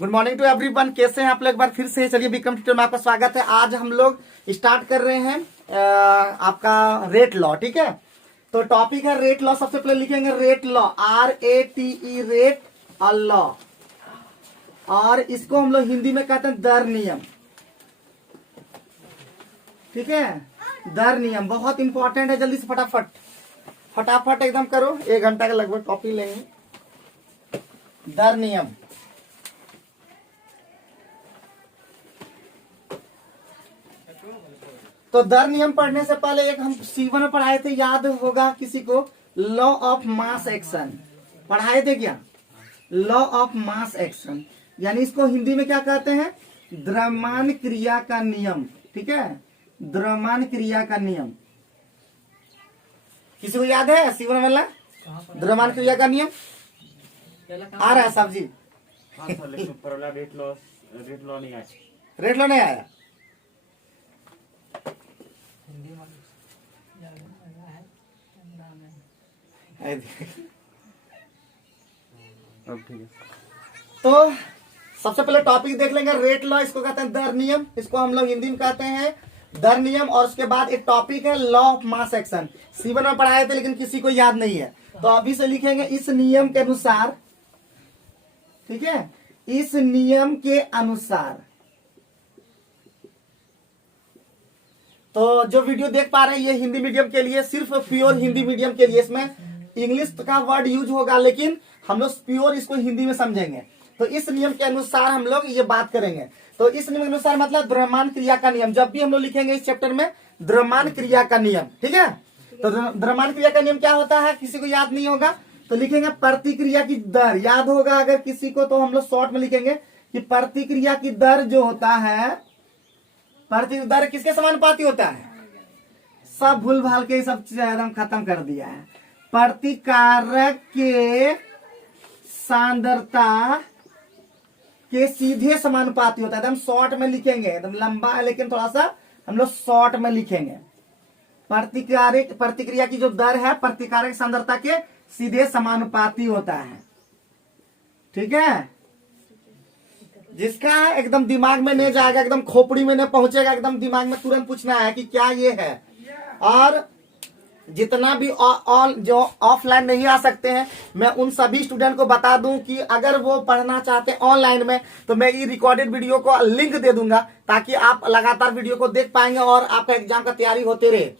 Good morning to everyone. कैसे हैं आप लोग? एक बार फिर से चलिए विक्रम ट्यूटर में आपका स्वागत है। आज हम लोग स्टार्ट कर रहे हैं आपका रेट लॉ। ठीक है, तो टॉपिक है रेट लॉ। सबसे पहले लिखेंगे rate law, RATE, rate law, और इसको हम लोग हिंदी में कहते हैं दर नियम। ठीक है, दर नियम बहुत इंपॉर्टेंट है। जल्दी से फटाफट एकदम करो। 1 घंटा का लगभग टॉपिक लेंगे। दर नियम, तो दर नियम पढ़ने से पहले एक हम C1 में पढ़ाए थे, याद होगा किसी को? लॉ ऑफ मास एक्शन पढ़ाए थे क्या? लॉ ऑफ मास एक्शन, यानी इसको हिंदी में क्या कहते हैं? द्रव्यमान क्रिया का नियम। ठीक है, द्रव्यमान क्रिया का नियम। किसी को याद है C1 वाला द्रव्यमान क्रिया का नियम? आ रहा है साहब जी? रेट लॉ नहीं आया। रेट लॉ नहीं आया। अब ठीक है, तो सबसे पहले टॉपिक देख लेंगे रेट लॉ। इसको कहते हैं दर नियम, इसको हम लोग हिंदी में कहते हैं दर नियम। और उसके बाद एक टॉपिक है law of mass action. C1 में पढ़ाए थे लेकिन किसी को याद नहीं है, तो अभी से लिखेंगे इस नियम के अनुसार। ठीक है, इस नियम के अनुसार। तो जो वीडियो देख पा रहे हैं ये हिंदी मीडियम के लिए, सिर्फ प्योर हिंदी मीडियम के लिए। इसमें इंग्लिश का वर्ड यूज होगा लेकिन हम लोग प्योर इसको हिंदी में समझेंगे। तो इस नियम के अनुसार हम लोग ये बात करेंगे। तो इस नियम के अनुसार मतलब द्रव्यमान क्रिया का नियम। जब भी हम लोग लिखेंगे इस चैप्टर में द्रव्यमान क्रिया का नियम, ठीक है, तो द्रव्यमान क्रिया का नियम क्या होता है? किसी को याद नहीं होगा तो लिखेंगे प्रतिक्रिया की दर। याद होगा अगर किसी को, तो हम लोग शॉर्ट में लिखेंगे कि प्रतिक्रिया की दर जो होता है, प्रतिक्रिया दर किसके समानुपाती होता है? सब भूल भाल के सब चीजें एकदम खत्म कर दिया है। प्रतिकारक के सांद्रता के सीधे समानुपाती होता है। एकदम शॉर्ट में लिखेंगे, एकदम लंबा है लेकिन थोड़ा सा हम लोग शॉर्ट में लिखेंगे। प्रतिक्रिया की जो दर है प्रतिकारक सांद्रता के सीधे समानुपाती होता है। ठीक है, जिसका एकदम दिमाग में नहीं जाएगा, एकदम खोपड़ी में नहीं पहुंचेगा, एकदम दिमाग में तुरंत पूछना है कि क्या ये है। और जितना भी जो ऑफलाइन नहीं आ सकते हैं, मैं उन सभी स्टूडेंट को बता दूं कि अगर वो पढ़ना चाहते हैं ऑनलाइन में, तो मैं ये रिकॉर्डेड वीडियो को लिंक दे दूंगा ताकि आप लगातार वीडियो को देख पाएंगे और आपका एग्जाम का तैयारी होते रहे।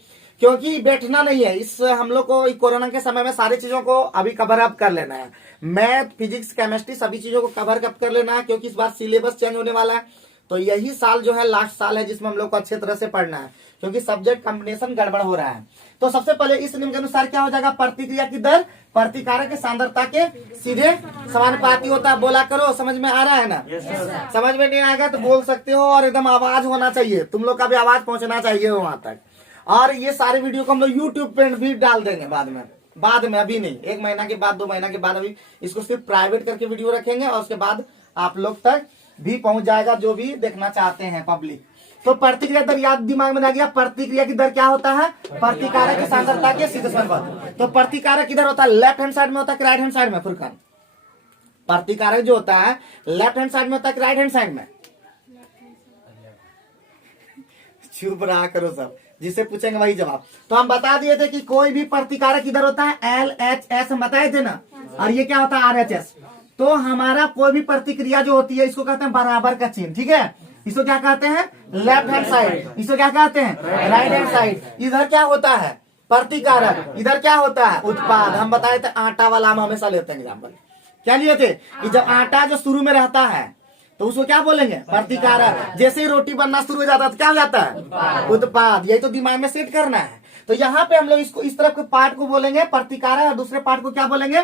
क्योंकि बैठना नहीं है, इस हम लोग को कोरोना के समय में सारी चीजों को अभी कवर अप कर लेना है। मैथ, फिजिक्स, केमिस्ट्री सभी चीजों को कवर अप कर लेना है, क्योंकि इस बार सिलेबस चेंज होने वाला है। तो यही साल जो है लास्ट साल है जिसमें हम लोग को अच्छे तरह से पढ़ना है, क्योंकि सब्जेक्ट कॉम्बिनेशन गड़बड़ हो रहा है। तो सबसे पहले इस नियम के अनुसार क्या हो जाएगा? प्रतिक्रिया की दर प्रतिकारक की सांद्रता के सीधे समानुपाती होता है। बोला करो, समझ में आ रहा है ना? समझ में नहीं आएगा तो बोल सकते हो, और एकदम आवाज होना चाहिए, तुम लोग का भी आवाज पहुंचना चाहिए वहां तक। और ये सारे वीडियो को हम लोग यूट्यूब पे भी डाल देंगे बाद में, अभी नहीं, 1 महीना के बाद, 2 महीना के बाद। अभी इसको सिर्फ प्राइवेट करके वीडियो रखेंगे और उसके बाद आप लोग तक भी पहुंच जाएगा जो भी देखना चाहते हैं पब्लिक। तो प्रतिक्रिया दर याद दिमाग में आ गया? प्रतिक्रिया की दर क्या होता है? प्रतिकारक की सांद्रता के सीधे समानुपाती। तो प्रतिकारक किधर होता है? लेफ्ट हैंड साइड में होता है कि राइट हैंड साइड में? फुरकान, प्रतिकारक जो होता है लेफ्ट हैंड साइड में होता है कि राइट हैंड साइड में? चुप रहा करो सब, जिसे पूछेंगे वही जवाब। तो हम बता दिए थे कि कोई भी प्रतिकारक इधर होता है LHS, हम बताए थे ना, और ये क्या होता है? RHS। तो हमारा कोई भी प्रतिक्रिया जो होती है इसको कहते हैं बराबर का चिन्ह। ठीक है, इसको क्या कहते हैं? Left hand side. इसको क्या कहते हैं? Right hand side. इधर क्या होता है? प्रतिकारक। इधर क्या होता है? उत्पाद। हम बताए थे आटा वाला हम हमेशा लेते हैं एग्जाम्पल। क्या लिए थे कि जब आटा जो शुरू में रहता है तो उसको क्या बोलेंगे? प्रतिकारक। जैसे ही रोटी बनना शुरू हो जाता है तो क्या हो जाता है? उत्पाद। यही तो दिमाग में सेट करना है। तो यहाँ पे हम लोग इसको इस तरफ के पार्ट को बोलेंगे प्रतिकारक और दूसरे पार्ट को क्या बोलेंगे?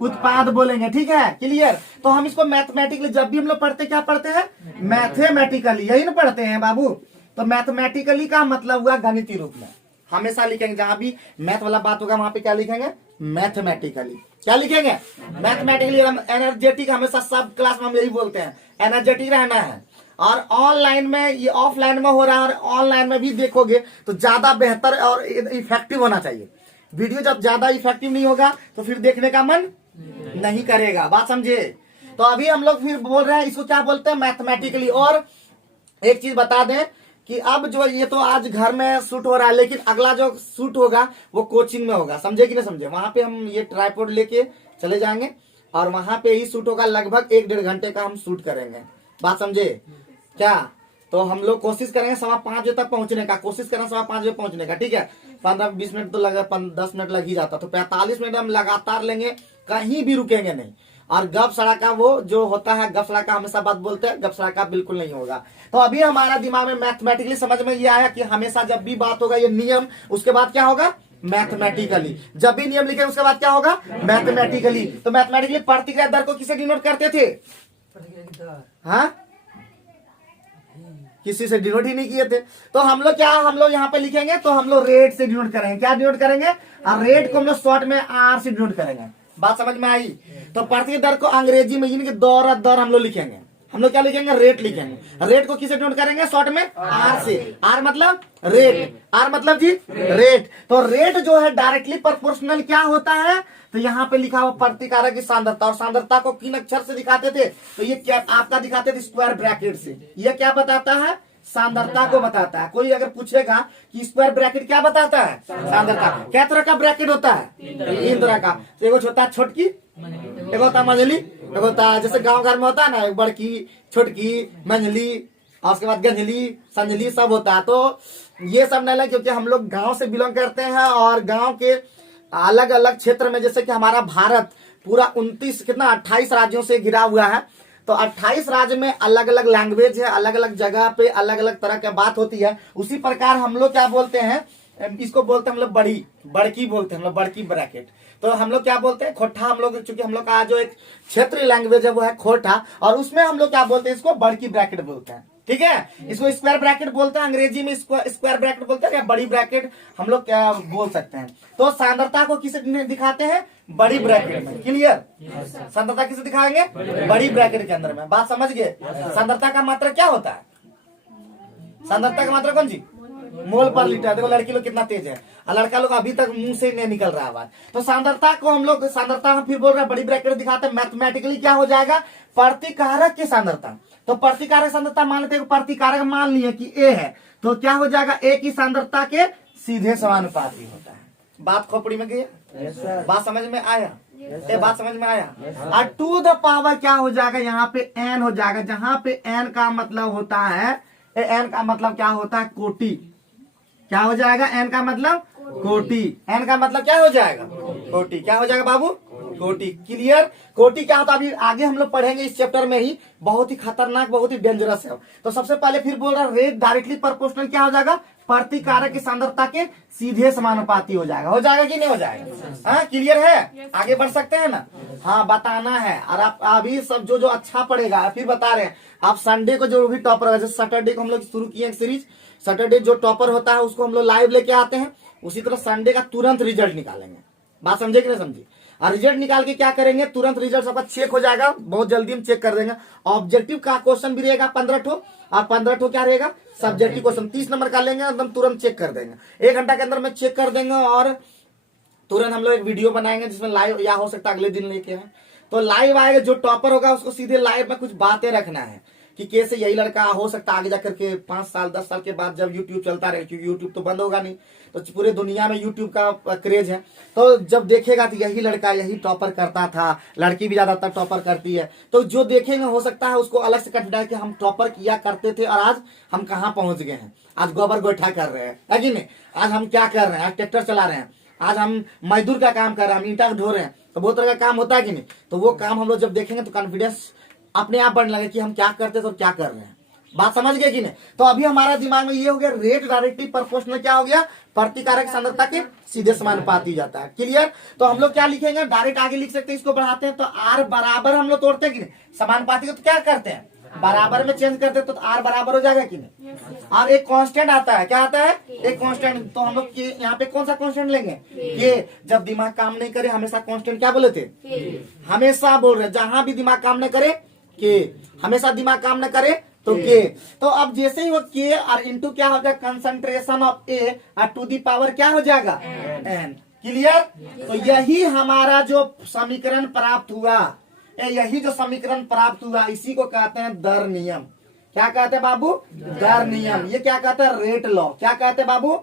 उत्पाद बोलेंगे। ठीक है, क्लियर? तो हम इसको मैथमेटिकली, जब भी हम लोग पढ़ते क्या पढ़ते हैं? मैथमेटिकली, यही ना पढ़ते हैं बाबू। तो मैथमेटिकली का मतलब हुआ गणितीय रूप में। हमेशा लिखेंगे जहां भी मैथ वाला बात होगा वहां पे क्या लिखेंगे? मैथमेटिकली। क्या लिखेंगे? मैथमेटिकली। एनर्जेटिक, हमेशा सब क्लास में हम यही बोलते हैं, एनर्जेटिक रहना है। और ऑनलाइन में, ये ऑफलाइन में हो रहा है, और ऑनलाइन में भी देखोगे तो ज्यादा बेहतर और इफेक्टिव होना चाहिए। वीडियो जब ज्यादा इफेक्टिव नहीं होगा तो फिर देखने का मन नहीं करेगा। बात समझे? तो अभी हम लोग फिर बोल रहे हैं इसको क्या बोलते हैं, मैथमेटिकली। और एक चीज बता दें कि अब जो ये तो आज घर में शूट हो रहा है, लेकिन अगला जो शूट होगा वो कोचिंग में होगा, समझे कि नहीं समझे। वहां पे हम ये ट्राइपॉड लेके चले जाएंगे और वहां पे ही शूट होगा, लगभग 1-1.5 घंटे का हम शूट करेंगे, बात समझे क्या। तो हम लोग कोशिश करेंगे 5:15 बजे तक पहुंचने का, कोशिश करेंगे 5:15 बजे पहुंचने का, ठीक है। 15-20 मिनट तो लगा, 10 मिनट लग ही जाता, तो 45 मिनट हम लगातार लेंगे, कहीं भी रुकेंगे नहीं। और गप सड़का वो जो होता है, गप सड़का हमेशा बात बोलते हैं, गप सड़का बिल्कुल नहीं होगा। तो अभी हमारा दिमाग में मैथमेटिकली समझ में ये आया कि हमेशा जब भी बात होगा ये नियम, उसके बाद क्या होगा, मैथमेटिकली। जब भी नियम लिखे उसके बाद क्या होगा, मैथमेटिकली। तो मैथमेटिकली प्रतिक्रिया दर को किसे डिनोट करते थे, हाँ, किसी से डिनोट ही नहीं किए थे। तो हम लोग यहाँ पे लिखेंगे, तो हम लोग रेट से डिनोट करेंगे। क्या डिनोट करेंगे, और रेट को हम लोग शॉर्ट में आर से डिनोट करेंगे, बात समझ में आई। तो प्रतिक्रिया दर को अंग्रेजी में यानी कि दर हम लोग लिखेंगे, हम लोग क्या लिखेंगे, रेट लिखेंगे। रेट को किसे डिनोट करेंगे, शॉर्ट में आर से। आर मतलब रेट, आर मतलब जी रेट। तो रेट जो है डायरेक्टली प्रोपोर्शनल क्या होता है, तो यहाँ पे लिखा हुआ प्रतिकारक की सांद्रता, और सांद्रता को किन अक्षर से दिखाते थे, तो ये क्या आपका दिखाते थे, स्क्वायर ब्रैकेट से। ये क्या बताता है, सांद्रता को बताता है। कोई अगर पूछेगा कि स्क्वायर ब्रैकेट क्या बताता है, सांद्रता। क्या तरह का ब्रैकेट होता है, 3 तरह का। एगो होता है छोटकी, एगो होता है मंझली, एगो होता है जैसे गांव घर में होता है ना, एक बड़की, छोटकी, मंझली, और उसके बाद गंजली, संजली सब होता है। तो ये सब नहीं, क्योंकि हम लोग गांव से बिलोंग करते हैं, और गांव के अलग अलग क्षेत्र में, जैसे कि हमारा भारत पूरा 28 राज्यों से घिरा हुआ है। तो 28 राज्य में अलग अलग लैंग्वेज है, अलग अलग जगह पे अलग अलग तरह की बात होती है। उसी प्रकार हम लोग क्या बोलते हैं, इसको बोलते हैं हम लोग बड़की बोलते हैं, हम लोग बड़की ब्रैकेट। तो हम लोग क्या बोलते हैं, खोटा। हम लोग चूंकि हम लोग का जो एक क्षेत्रीय लैंग्वेज है वो है खोटा, और उसमें हम लोग क्या बोलते हैं, इसको बड़की ब्रैकेट बोलते हैं, ठीक है। इसको स्क्वायर ब्रैकेट बोलते हैं, अंग्रेजी में स्क्वायर ब्रैकेट बोलते हैं, या बड़ी ब्रैकेट हम लोग क्या बोल सकते हैं। तो सांद्रता को किसे दिखाते हैं, बड़ी ब्रैकेट में, क्लियर। सांद्रता किसे दिखाएंगे, बड़ी ब्रैकेट के अंदर में, बात समझ गए। सांद्रता का मात्रा क्या होता है, सांद्रता का मात्रा कौन जी, मोल पर लीटर। देखो लड़की लोग कितना तेज है, और लड़का लोग अभी तक मुंह से नहीं निकल रहा है बात। तो सांद्रता को हम लोग, सांद्रता फिर बोल रहे हैं बड़ी ब्रैकेट दिखाते हैं। मैथमेटिकली क्या हो जाएगा, प्रतिकारक की सांद्रता। तो प्रतिकारक सांद्रता मान लेते हैं, प्रतिकारक मान लिए कि ए है, तो क्या हो जाएगा, ए की सांद्रता के सीधे समानुपाती होता है। बात खोपड़ी में गई, बात समझ में आया, बात समझ में आया। और टू द पावर क्या हो जाएगा, यहाँ पे एन हो जाएगा, जहां पे एन का मतलब होता है, एन का मतलब क्या होता है, कोटि। क्या हो जाएगा, एन का मतलब कोटि। एन का मतलब क्या हो जाएगा, कोटि। क्या हो जाएगा बाबू, कोटि, क्लियर। कोटि क्या होता है अभी आगे हम लोग पढ़ेंगे इस चैप्टर में ही, बहुत ही खतरनाक, बहुत ही डेंजरस है। तो सबसे पहले फिर बोल रहा रेट डायरेक्टली प्रोपोर्शनल क्या हो जाएगा, प्रतिकारक की सांद्रता के सीधे समानुपाती हो जाएगा कि नहीं हो जाएगा, हाँ क्लियर है। आगे बढ़ सकते हैं ना, हाँ बताना है। और आप अभी सब जो अच्छा पड़ेगा, फिर बता रहे हैं आप संडे को जो भी टॉपर होगा, जैसे सैटरडे को हम लोग शुरू किए सीरीज, सैटरडे जो टॉपर होता है उसको हम लोग लाइव लेके आते हैं, उसी तरह संडे का तुरंत रिजल्ट निकालेंगे, बात समझे कि नहीं समझे। और रिजल्ट निकाल के क्या करेंगे, तुरंत रिजल्ट सबका चेक हो जाएगा, बहुत जल्दी हम चेक कर देंगे। ऑब्जेक्टिव का क्वेश्चन भी रहेगा 15 ठो, और 15 ठो क्या रहेगा, सब्जेक्टिव क्वेश्चन 30 नंबर का लेंगे, एकदम तुरंत चेक कर देंगे, 1 घंटा के अंदर में चेक कर देंगे। और तुरंत हम लोग एक वीडियो बनाएंगे जिसमें लाइव, या हो सकता है अगले दिन लेके आए, तो लाइव आएगा। जो टॉपर होगा उसको सीधे लाइव में कुछ बातें रखना है कि कैसे यही लड़का हो सकता है आगे जाकर के 5 साल 10 साल के बाद जब यूट्यूब चलता रहे, क्योंकि यूट्यूब तो बंद होगा नहीं, तो पूरे दुनिया में यूट्यूब का क्रेज है। तो जब देखेगा तो यही लड़का यही टॉपर करता था, लड़की भी ज्यादातर टॉपर करती है, तो जो देखेंगे हो सकता है उसको अलग से कॉन्फिडेंस कि हम टॉपर किया करते थे और आज हम कहाँ पहुंच गए हैं। आज गोबर गोइठा कर रहे हैं, है कि नहीं, आज हम क्या कर रहे हैं, आज ट्रैक्टर चला रहे हैं, आज हम मजदूर का काम कर रहे हैं, हम ईंटा ढो रहे हैं। तो बहुत तरह का काम होता है कि नहीं, तो वो काम हम लोग जब देखेंगे तो कॉन्फिडेंस अपने आप बढ़ने लगे कि हम क्या करते थे और क्या कर रहे हैं, बात समझ गए कि नहीं। तो अभी हमारा दिमाग में ये हो गया, रेट डायरेक्टली प्रोपोर्शनल क्या हो गया, प्रतिकारक सांद्रता के सीधे समानुपाती जाता है, क्लियर। तो हम लोग क्या लिखेंगे, डायरेक्ट आगे लिख सकते हैं, इसको बढ़ाते हैं तो आर बराबर हम लोग तोड़ते हैं कि नहीं, समानुपाती को तो क्या करते हैं, बराबर में चेंज करते हैं, तो आर बराबर हो जाएगा कि नहीं। और एक कांस्टेंट आता है, क्या आता है, एक कांस्टेंट। तो हम लोग यहाँ पे कौन सा कांस्टेंट लेंगे, ये। जब दिमाग काम नहीं करे हमेशा कांस्टेंट क्या बोले थे, हमेशा बोल रहे, जहां भी दिमाग काम नहीं करे के, हमेशा दिमाग काम न करे तो के। तो अब जैसे ही वो के और इंटू क्या हो जाएगा, कंसंट्रेशन ऑफ ए और टू दी पावर क्या हो जाएगा, एन, क्लियर। तो यही हमारा जो समीकरण प्राप्त हुआ, यही जो समीकरण प्राप्त हुआ इसी को कहते हैं दर नियम। क्या कहते हैं बाबू? दर नियम। ये क्या कहते हैं? Rate law. क्या कहते हैं बाबू?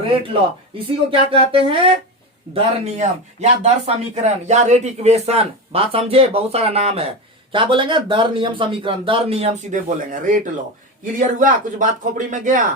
Rate law. इसी को क्या कहते हैं? दर नियम या दर समीकरण या रेट इक्वेशन। बात समझे? बहुत सारा नाम है। क्या बोलेंगे? दर नियम समीकरण, दर नियम सीधे बोलेंगे, रेट लॉ। क्लियर हुआ? कुछ बात खोपड़ी में गया?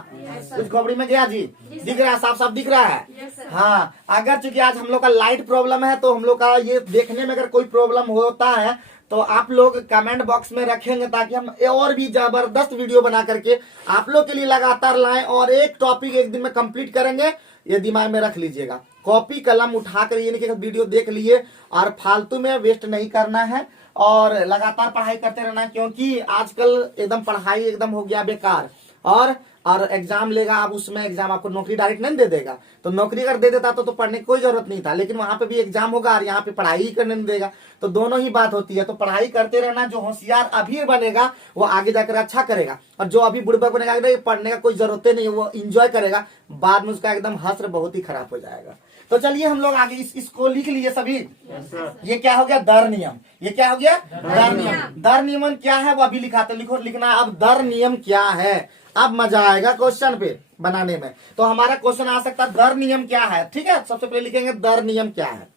कुछ खोपड़ी में गया जी? दिख रहा है? साफ साफ दिख रहा है? हाँ, अगर चूंकि आज हम लोग का लाइट प्रॉब्लम है तो हम लोग का ये देखने में अगर कोई प्रॉब्लम होता है तो आप लोग कमेंट बॉक्स में रखेंगे ताकि हम और भी जबरदस्त वीडियो बना करके आप लोग के लिए लगातार लाएं और एक टॉपिक एक दिन में कंप्लीट करेंगे। ये दिमाग में रख लीजिएगा। कॉपी कलम उठा कर ये नहीं कि वीडियो देख लिए और फालतू में वेस्ट नहीं करना है और लगातार पढ़ाई करते रहना, क्योंकि आजकल एकदम पढ़ाई एकदम हो गया बेकार। और एग्जाम लेगा आप, उसमें एग्जाम आपको नौकरी डायरेक्ट नहीं दे देगा। तो नौकरी अगर दे देता तो पढ़ने की कोई जरूरत नहीं था, लेकिन वहां पे भी एग्जाम होगा और यहाँ पे पढ़ाई ही करने नहीं देगा। तो दोनों ही बात होती है। तो पढ़ाई करते रहना। जो होशियार अभी बनेगा वो आगे जाकर अच्छा करेगा, और जो अभी बुड़बक बनेगा पढ़ने का कोई जरूरत नहीं है, वो इंजॉय करेगा, बाद में उसका एकदम हश्र बहुत ही खराब हो जाएगा। तो चलिए हम लोग आगे इसको लिख लिए सभी। ये क्या हो गया? दर नियम। ये क्या हो गया? दर नियम। दर नियमन क्या है वो अभी लिखाते, लिखो लिखना। अब दर नियम क्या है, अब मजा आएगा क्वेश्चन पे बनाने में। तो हमारा क्वेश्चन आ सकता है दर नियम क्या है। ठीक है, सबसे पहले लिखेंगे दर नियम क्या है।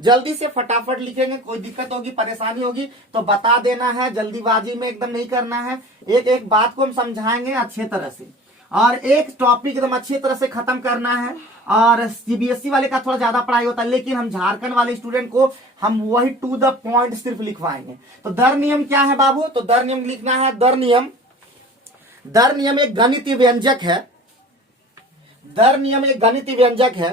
जल्दी से फटाफट लिखेंगे, कोई दिक्कत होगी परेशानी होगी तो बता देना है, जल्दीबाजी में एकदम नहीं करना है। एक एक बात को हम समझाएंगे अच्छे तरह से, और एक टॉपिक एकदम अच्छी तरह से खत्म करना है। और सीबीएसई वाले का थोड़ा ज्यादा पढ़ाई होता है, लेकिन हम झारखंड वाले स्टूडेंट को हम वही टू द पॉइंट सिर्फ लिखवाएंगे। तो दर नियम क्या है बाबू? तो दर नियम लिखना है। दर नियम एक गणितीय व्यंजक है। दर नियम एक गणितीय व्यंजक है।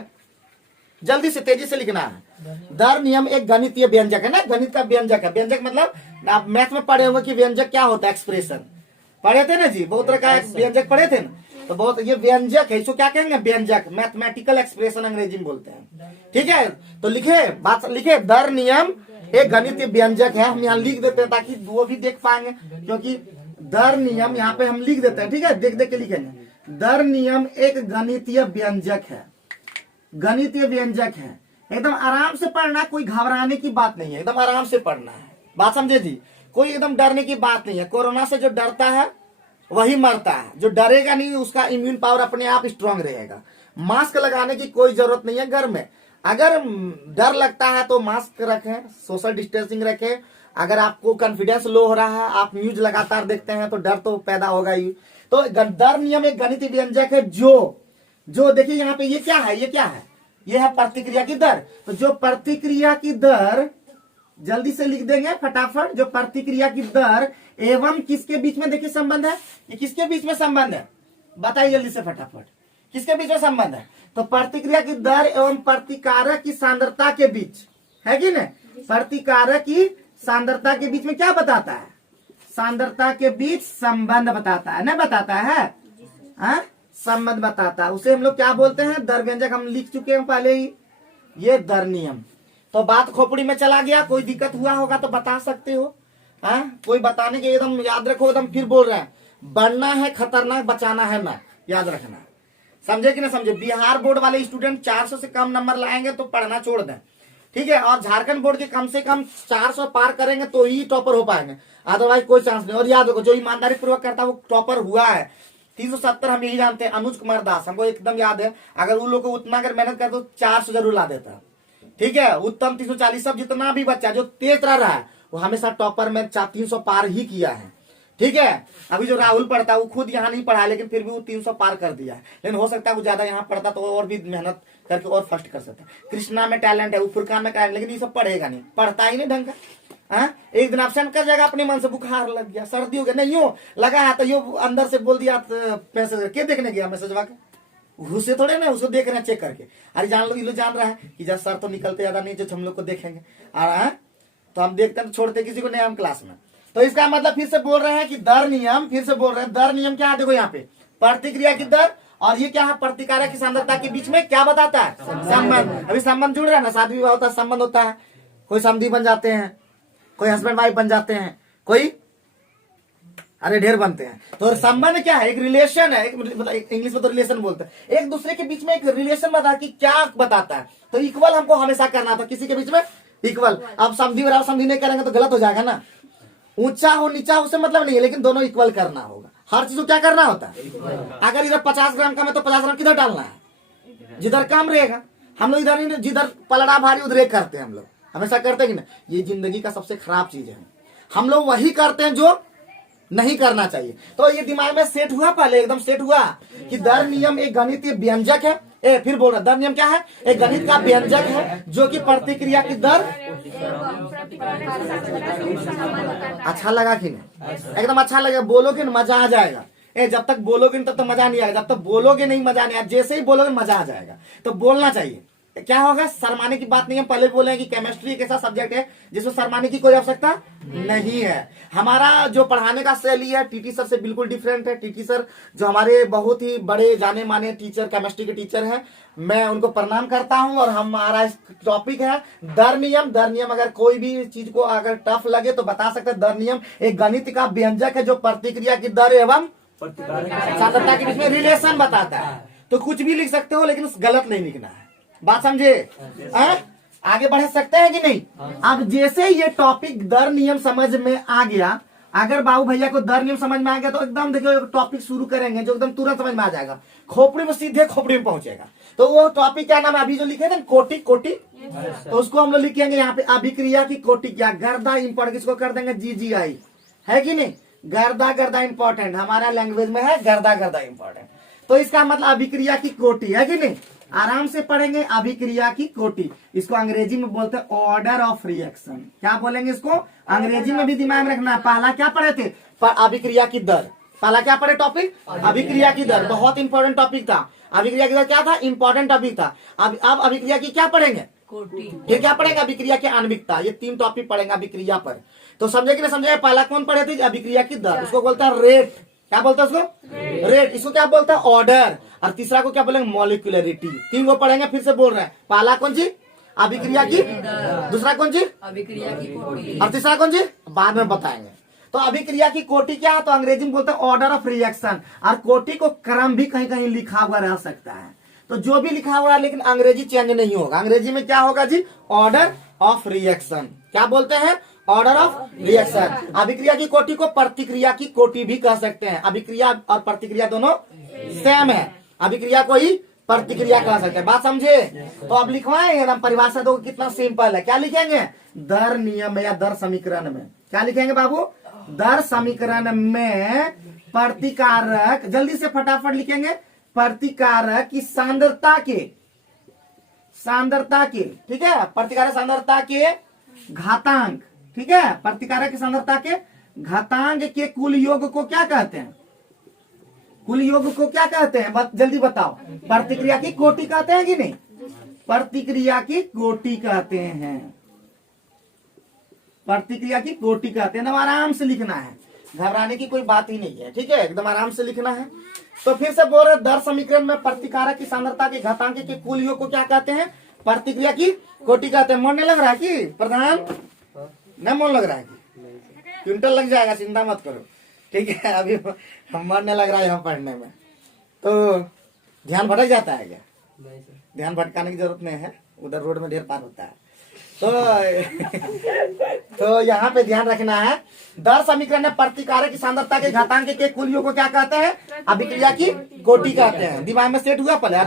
जल्दी से तेजी से लिखना है। दर नियम एक गणितीय व्यंजक है ना, गणित का व्यंजक है। व्यंजक मतलब आप मैथ में पढ़े होंगे कि व्यंजक क्या होता है, एक्सप्रेशन पढ़े थे ना जी, बहुत तरह का व्यंजक पढ़े थे ना। तो बहुत ये व्यंजक है, इसको क्या कहेंगे? व्यंजक, मैथमेटिकल एक्सप्रेशन अंग्रेजी में बोलते हैं। ठीक है, तो लिखे बात लिखे, दर नियम एक गणितीय व्यंजक है। हम यहाँ लिख देते हैं ताकि वो भी देख पाएंगे, क्योंकि दर नियम यहाँ पे हम लिख देते हैं। ठीक है, देख देख के लिखेंगे। दर नियम एक गणितीय व्यंजक है। गणितीय व्यंजक है। एकदम आराम से पढ़ना, कोई घबराने की बात नहीं है, एकदम आराम से पढ़ना है। बात समझे जी? कोई एकदम डरने की बात नहीं है। कोरोना से जो डरता है वही मरता है, जो डरेगा नहीं उसका इम्यून पावर अपने आप स्ट्रांग रहेगा। मास्क लगाने की कोई जरूरत नहीं है घर में। अगर डर लगता है तो मास्क रखें, सोशल डिस्टेंसिंग रखें। अगर आपको कॉन्फिडेंस लो हो रहा है, आप न्यूज लगातार देखते हैं तो डर तो पैदा होगा ही। तो दर नियम एक गणितीय व्यंजक है। जो देखिए यहाँ पे ये क्या है? ये क्या है? ये है प्रतिक्रिया की दर। तो जो प्रतिक्रिया की दर, जल्दी से लिख देंगे फटाफट। जो प्रतिक्रिया की दर एवं किसके बीच में देखिए संबंध है? ये किसके बीच में संबंध है? बताइए जल्दी से फटाफट, किसके बीच में संबंध है? तो प्रतिक्रिया की दर एवं प्रतिकारक की सांद्रता के बीच है कि नहीं? प्रतिकारक की सांद्रता के बीच में क्या बताता है? सांद्रता के बीच संबंध बताता है ना, बताता है संबंध बताता है। उसे हम लोग क्या बोलते हैं? दर व्यंजक। हम लिख चुके हैं पहले ही, ये दर नियम। तो बात खोपड़ी में चला गया, कोई दिक्कत हुआ होगा तो बता सकते हो। कोई बताने के एकदम याद रखो, एकदम फिर बोल रहे हैं, बढ़ना है खतरनाक, बचाना है ना, याद रखना। समझे कि ना समझे? बिहार बोर्ड वाले स्टूडेंट 400 से कम नंबर लाएंगे तो पढ़ना छोड़ दें। ठीक है, और झारखंड बोर्ड के कम से कम 400 पार करेंगे तो ही टॉपर हो पाएंगे, अदरवाइज कोई चांस नहीं। और याद रखो, जो ईमानदारी पूर्वक करता है वो टॉपर हुआ है। 370 हम यही जानते हैं, अनुज कुमार दास, हमको एकदम याद है। अगर उन लोग को उतना अगर मेहनत कर तो 400 जरूर ला देता। ठीक है, उत्तम 340, सब जितना भी बच्चा जो तेज रहा है वो हमेशा टॉपर में 300 पार ही किया है। ठीक है, अभी जो राहुल पढ़ता है वो खुद यहाँ नहीं पढ़ा, लेकिन फिर भी वो 300 पार कर दिया है। लेकिन हो सकता है वो ज्यादा यहाँ पढ़ता तो और भी मेहनत करके और फर्स्ट कर सकता है। कृष्णा में टैलेंट है, वो फुरकान में टैलेंट, लेकिन ये सब पढ़ेगा नहीं, पढ़ता ही नहीं ढंग का। एक दिन एब्सेंट कर जाएगा, अपने मन से बुखार लग गया, सर्दी हो गया, नहीं हो लगा है तो यो अंदर से बोल दिया मैसेज के देखने गया, मैसेज घुसे थोड़े ना, उसको देख रहे हैं चेक करके। अरे जान लो, ये लोग जान रहा है कि जब सर तो निकलते ज्यादा नहीं, जो हम लोग को देखेंगे तो हम देखते हैं तो छोड़ते किसी को नहीं हम क्लास में। तो इसका मतलब फिर से बोल रहे हैं कि दर नियम, फिर से बोल रहे हैं दर नियम क्या है? देखो यहाँ पे प्रतिक्रिया की दर और ये क्या है? प्रतिकारक की सांद्रता के बीच में क्या बताता है? संबंध। अभी संबंध जुड़ रहा है ना, शादी विवाह होता है संबंध होता है, कोई समधी बन जाते हैं, कोई हस्बैंड वाइफ बन जाते हैं, कोई अरे ढेर बनते हैं। तो संबंध क्या है? एक रिलेशन है, मतलब इंग्लिश में तो रिलेशन बोलते हैं, एक दूसरे के बीच में एक रिलेशन बता कि क्या बताता है। तो इक्वल हमको हमेशा करना था, किसी के बीच में इक्वल। अब समझी बराबर समझी नहीं करेंगे तो गलत हो जाएगा ना। ऊंचा हो नीचा उससे मतलब नहीं है, लेकिन दोनों इक्वल करना होगा। हर चीज को क्या करना होता है, अगर इधर 50 ग्राम कम है तो 50 ग्राम किधर डालना है, जिधर कम रहेगा। हम लोग इधर ही जिधर पलड़ा भारी उधर एक करते हैं, हम लोग हमेशा करते हैं कि ना। ये जिंदगी का सबसे खराब चीज है, हम लोग वही करते हैं जो नहीं करना चाहिए। तो ये दिमाग में सेट हुआ, पहले एकदम सेट हुआ कि दर नियम एक गणितीय व्यंजक है। फिर बोल रहा दर नियम क्या है, एक गणित का व्यंजक है जो कि प्रतिक्रिया की दर। अच्छा लगा कि नहीं, एकदम अच्छा लगा। बोलोगे ना मजा आ जाएगा। जब तक बोलोगे नहीं तब तक मजा नहीं आएगा, जब तक बोलोगे नहीं मजा नहीं आएगा, जैसे ही बोलोगे मजा आ जाएगा। तो बोलना चाहिए। क्या होगा, शर्माने की बात नहीं है। पहले बोले कि केमिस्ट्री एक ऐसा सब्जेक्ट है जिसमें शर्माने की कोई आवश्यकता नहीं है। हमारा जो पढ़ाने का शैली है टीटी सर से बिल्कुल डिफरेंट है। टीटी सर जो हमारे बहुत ही बड़े जाने माने टीचर, केमिस्ट्री के टीचर हैं, मैं उनको प्रणाम करता हूं। और हमारा टॉपिक है दर नियम। दर नियम अगर कोई भी चीज को अगर टफ लगे तो बता सकते हैं। दर नियम एक गणित का व्यंजक है जो प्रतिक्रिया की दर एवं सांद्रता के बीच में रिलेशन बताता है। तो कुछ भी लिख सकते हो, लेकिन गलत नहीं लिखना है। बात समझे? आगे बढ़ सकते हैं कि नहीं? अब जैसे ये टॉपिक दर नियम समझ में आ गया, अगर बाबू भैया को दर नियम समझ में आ गया तो एकदम देखियो एक टॉपिक शुरू करेंगे जो एकदम तुरंत समझ में आ जाएगा, खोपड़ी में सीधे खोपड़ी में पहुंचेगा। तो वो टॉपिक क्या नाम है अभी जो लिखे थे, कोटि। कोटि तो उसको हम लोग लिखेंगे यहाँ पे अभिक्रिया की कोटि। क्या गर्दा इंपॉर्टेंट, किसको कर देंगे GGI, है कि नहीं। गर्दा गर्दा इंपॉर्टेंट हमारा लैंग्वेज में है, गर्दा गर्दा इंपॉर्टेंट। तो इसका मतलब अभिक्रिया की कोटि, है कि नहीं। आराम से पढ़ेंगे अभिक्रिया की कोटि। इसको अंग्रेजी में बोलते हैं ऑर्डर ऑफ रिएक्शन। क्या बोलेंगे इसको, अंग्रेजी में भी दिमाग में रखना। पहला क्या पढ़े थे, अभिक्रिया की दर। पहला क्या पढ़े टॉपिक, अभिक्रिया की दर। बहुत इंपॉर्टेंट टॉपिक था। अभिक्रिया की दर क्या था, इंपॉर्टेंट टॉपिक था। अब अभिक्रिया की क्या पढ़ेंगे, फिर क्या पढ़ेंगे, अभिक्रिया की आणविकता। ये 3 टॉपिक पढ़ेंगे अभिक्रिया पर। तो समझे कि नहीं समझे। पहला कौन पढ़े थे, अभिक्रिया की दर, उसको बोलता है रेट। क्या बोलता है उसको, रेट। इसको क्या बोलता है, ऑर्डर। और तीसरा को क्या बोलेंगे, मॉलिक्यूलरिटी। 3 को पढ़ेंगे, फिर से बोल रहे हैं। पहला कौन सी, अभिक्रिया की, दूसरा कौन सी, अभिक्रिया की कोटि, और तीसरा कौन सी, बाद में बताएंगे। तो अभिक्रिया की कोटि क्या है, तो अंग्रेजी में बोलते हैं ऑर्डर ऑफ रिएक्शन। और कोटि को क्रम भी कहीं कहीं लिखा हुआ रह सकता है। तो जो भी लिखा हुआ है, लेकिन अंग्रेजी चेंज नहीं होगा। अंग्रेजी में क्या होगा जी, ऑर्डर ऑफ रिएक्शन। क्या बोलते हैं, ऑर्डर ऑफ रिएक्शन। अभिक्रिया की कोटि को प्रतिक्रिया की कोटि भी कह सकते हैं। अभिक्रिया और प्रतिक्रिया दोनों सेम है। अभिक्रिया को ही प्रतिक्रिया कह सकते हैं। बात समझे। तो अब लिखवाएंगे हम परिभाषा, तो कितना सिंपल है। क्या लिखेंगे, दर नियम या दर समीकरण में क्या लिखेंगे बाबू, दर समीकरण में प्रतिकारक, जल्दी से फटाफट लिखेंगे, प्रतिकारक की सांद्रता के, ठीक है, प्रतिकारक सांद्रता के घातांक, ठीक है, प्रतिकारक की सांद्रता के घातांक के कुल योग को क्या कहते हैं, कुल योग को क्या कहते हैं, जल्दी बताओ। प्रतिक्रिया की कोटि कहते हैं कि नहीं, प्रतिक्रिया की कोटि कहते हैं, प्रतिक्रिया की कोटि कहते हैं। एकदम आराम से लिखना है, घबराने की कोई बात ही नहीं है, ठीक है, एकदम आराम से लिखना है। तो फिर से बोल रहे, दर समीकरण में प्रतिकारक की सांद्रता के घातांक के कुल योग को क्या कहते हैं, प्रतिक्रिया की कोटि कहते हैं। मन नहीं लग रहा है कि प्रधान, नहीं मन लग रहा है कि क्विंटल लग जाएगा, चिंता मत करो, ठीक है। अभी मन नहीं लग रहा है यहाँ पढ़ने में, तो ध्यान भटक जाता है क्या, ध्यान भटकाने की जरूरत नहीं है, उधर रोड में ढेर पार होता है। तो यहाँ पे ध्यान रखना है, दर समीकरण में प्रतिकारक की सांद्रता के घातांक के कुल योग को क्या कहते हैं, अभिक्रिया की कोटि कहते हैं। दिमाग में सेट हुआ पहले।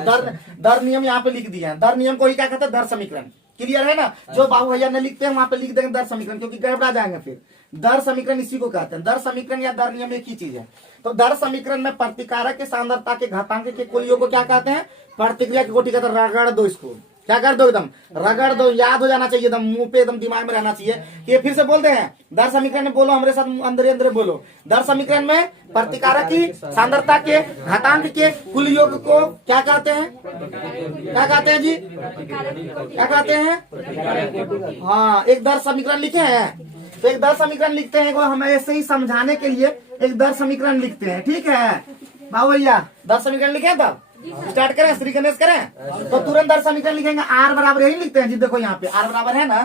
दर नियम यहाँ पे लिख दिया है, दर नियम को ही क्या कहते हैं, दर समीकरण। क्लियर है ना। जो बाबू भैया ने लिखते हैं वहां पे लिख देंगे दर समीकरण, क्योंकि गड़बड़ा जाएंगे फिर। दर समीकरण इसी को कहते हैं, दर समीकरण या दर नियम एक ही चीज है। तो दर समीकरण में प्रतिकारक के सांद्रता के घातांक के कुल योग को क्या कहते हैं, प्रतिक्रिया की कोटि कहते हैं। रगड़ दो इसको, क्या कर दो, एकदम रगड़ दो, याद हो जाना चाहिए, एकदम मुंह पे, एकदम दिमाग में रहना चाहिए। ये फिर से बोलते हैं, दर समीकरण में बोलो हमारे साथ, अंदर अंदर बोलो। दर समीकरण में प्रतिकारक की सांद्रता के घातांक के कुल योग को क्या कहते हैं, क्या कहते हैं जी, क्या कहते हैं। हाँ, एक दर समीकरण लिखे हैं, तो एक दर समीकरण लिखते हैं, हम ऐसे ही समझाने के लिए एक दर समीकरण लिखते हैं, ठीक है बाबू भैया। दर समीकरण लिखे तब स्टार्ट करें, श्री गणेश करें, तो तुरंत दर समीकरण लिखेंगे। आर बराबर यही लिखते हैं जी, देखो यहाँ पे आर बराबर है ना,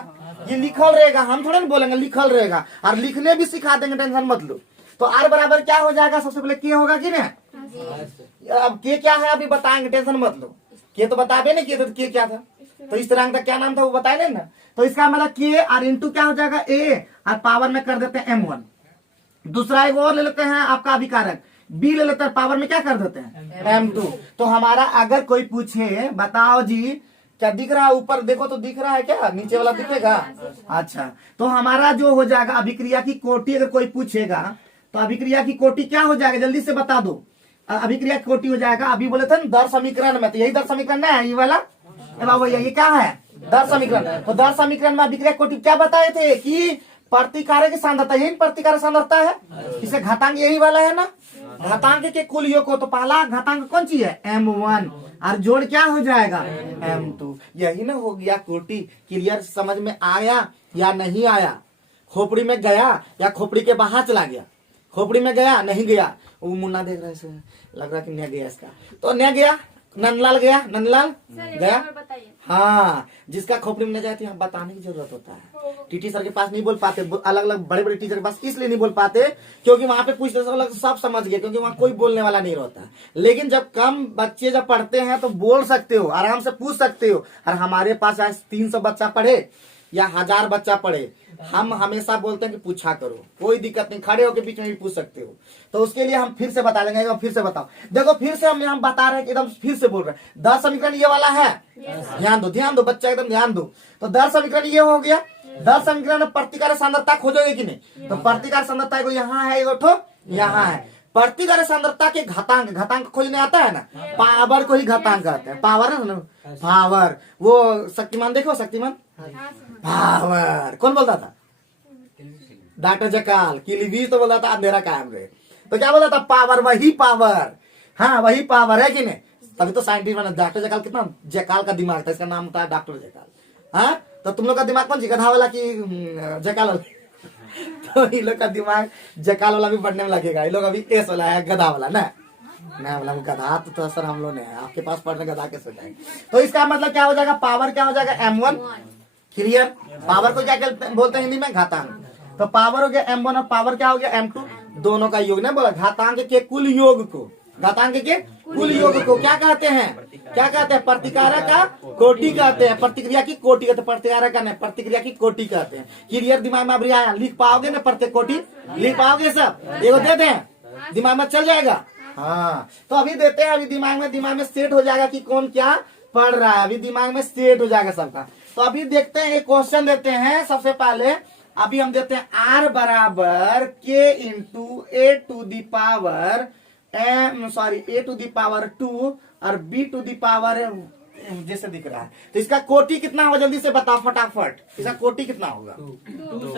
ये लिखल रहेगा, हम थोड़ा ना बोलेंगे, लिखल रहेगा। और लिखने भी सिखा देंगे, टेंशन मत लो। तो आर बराबर क्या हो जाएगा, सबसे पहले के होगा कि नहीं। अब के क्या है अभी बताएंगे, टेंशन मत लो। के तो बताबे नहीं किए थे, तो के क्या था, तो इस तरह का क्या नाम था वो बताए ना। तो इसका मतलब के और इंटू क्या हो जाएगा ए, और पावर में कर देते हैं m1। दूसरा एक और ले लेते हैं आपका अभिकारक b ले लेते हैं, पावर में क्या कर देते हैं m2। तो हमारा अगर कोई पूछे बताओ जी क्या दिख रहा है, ऊपर देखो तो दिख रहा है क्या, नीचे वाला दिखेगा। अच्छा, तो हमारा जो हो जाएगा अभिक्रिया की कोटि, अगर कोई पूछेगा तो अभिक्रिया की कोटि क्या हो जाएगा जल्दी से बता दो। अभिक्रिया की कोटि हो जाएगा, अभी बोले थे ना दर समीकरण में, तो यही दर समीकरण ना है ये वाला, बाबू ये क्या है दर समीकरण। तो दर समीकरण में अभिक्रिया कोटि क्या बताए थे कि प्रतिकारक की सांद्रता, यही प्रतिकारक सांद्रता है, इसे घातांक यही वाला है ना, घातांक के कुल योग को। तो पहला घातांक कौन सी है m1 और जोड़ क्या हो जाएगा m2। यही ना हो गया कोटि। क्लियर, समझ में आया या नहीं आया? खोपड़ी में गया या खोपड़ी के बाहर चला गया? खोपड़ी में गया नहीं गया, वो मुन्ना देख रहा है, लग रहा कि नहीं गया इसका, तो नहीं गया। नंदलाल गया, नंदलाल गया। हाँ, जिसका खोपड़ी में नहीं जाती हम बताने की जरूरत होता है। टीटी सर के पास नहीं बोल पाते, अलग अलग बड़े बड़े टीचर के पास इसलिए नहीं बोल पाते क्योंकि वहां पे पूछते सब समझ गए, क्योंकि वहां कोई बोलने वाला नहीं रहता। लेकिन जब कम बच्चे जब पढ़ते हैं तो बोल सकते हो, आराम से पूछ सकते हो। और हमारे पास आज 300 बच्चा पढ़े या 1000 बच्चा पढ़े, हम हमेशा बोलते हैं कि पूछा करो, कोई दिक्कत नहीं, खड़े होकर बीच में भी पूछ सकते हो। तो उसके लिए हम फिर से बता देंगे, फिर से बताओ। देखो फिर से हम बता रहे हैं कि एकदम फिर से बोल रहे हैं। दर समीकरण ये वाला है, ध्यान दो बच्चा, एकदम ध्यान दो। तो दर समीकरण ये हो गया। दर समीकरण में प्रतिकारक सांद्रता खोजोगे कि नहीं? तो प्रतिकारक सांद्रता को यहाँ है, एगो यहाँ है। प्रतिकारक सांद्रता के घातांक, घातांक खोजने आता है ना, पावर को ही घातांक कहते हैं। पावर है ना, पावर। वो शक्तिमान देखो, शक्तिमान पावर कौन बोलता था? डॉक्टर जकाल। किलीबीज तो बोलता था अंधेरा कायम रहे। तो क्या बोलता था? पावर, वही पावर। हाँ वही पावर है कि नहीं? तभी तो साइंटिस्ट बना। डॉक्टर जकाल, कितना जकाल का दिमाग था, इसका नाम था डॉक्टर जकाल। हाँ, तो तुम लोग का दिमाग कौन सी, गधा वाला की जकाल वाला? तो इन लोग का दिमाग जकाल वाला भी बढ़ने में लगेगा। ये लोग अभी एस वाला है, गधा वाला ना, मैं बोला गधा तो सर हम लोग ने है, आपके पास पढ़ने गधा कैसे जाएंगे? तो इसका मतलब क्या हो जाएगा? पावर क्या हो जाएगा? m1। क्लियर? पावर को क्या बोलते हैं हिंदी में? घातांक। तो पावर हो गया m1 और पावर क्या हो गया m2, दोनों का योग ना बोला। घातांक के कुल योग को, घातांक के कुल योग को क्या कहते हैं? क्या कहते हैं? प्रतिकारक का कोटि कहते हैं, प्रतिक्रिया की कोटि कहते हैं। प्रतिकारक का नहीं, प्रतिक्रिया की कोटि कहते हैं। क्लियर? दिमाग में अब आया, लिख पाओगे ना? प्रत्येक कोटि लिख पाओगे सब? एगो देते हैं, दिमाग में चल जाएगा। हाँ, तो अभी देते हैं, अभी दिमाग में सेट हो जाएगा कि कौन क्या पढ़ रहा है, अभी दिमाग में सेट हो जाएगा सबका। तो अभी देखते हैं, एक क्वेश्चन देते हैं। सबसे पहले अभी हम देते हैं r बराबर k into A to the power A to the power 2 और b टू दी पावर जैसे दिख रहा है। तो इसका कोटि कितना होगा जल्दी से बताओ फटाफट, इसका कोटि कितना होगा? 2।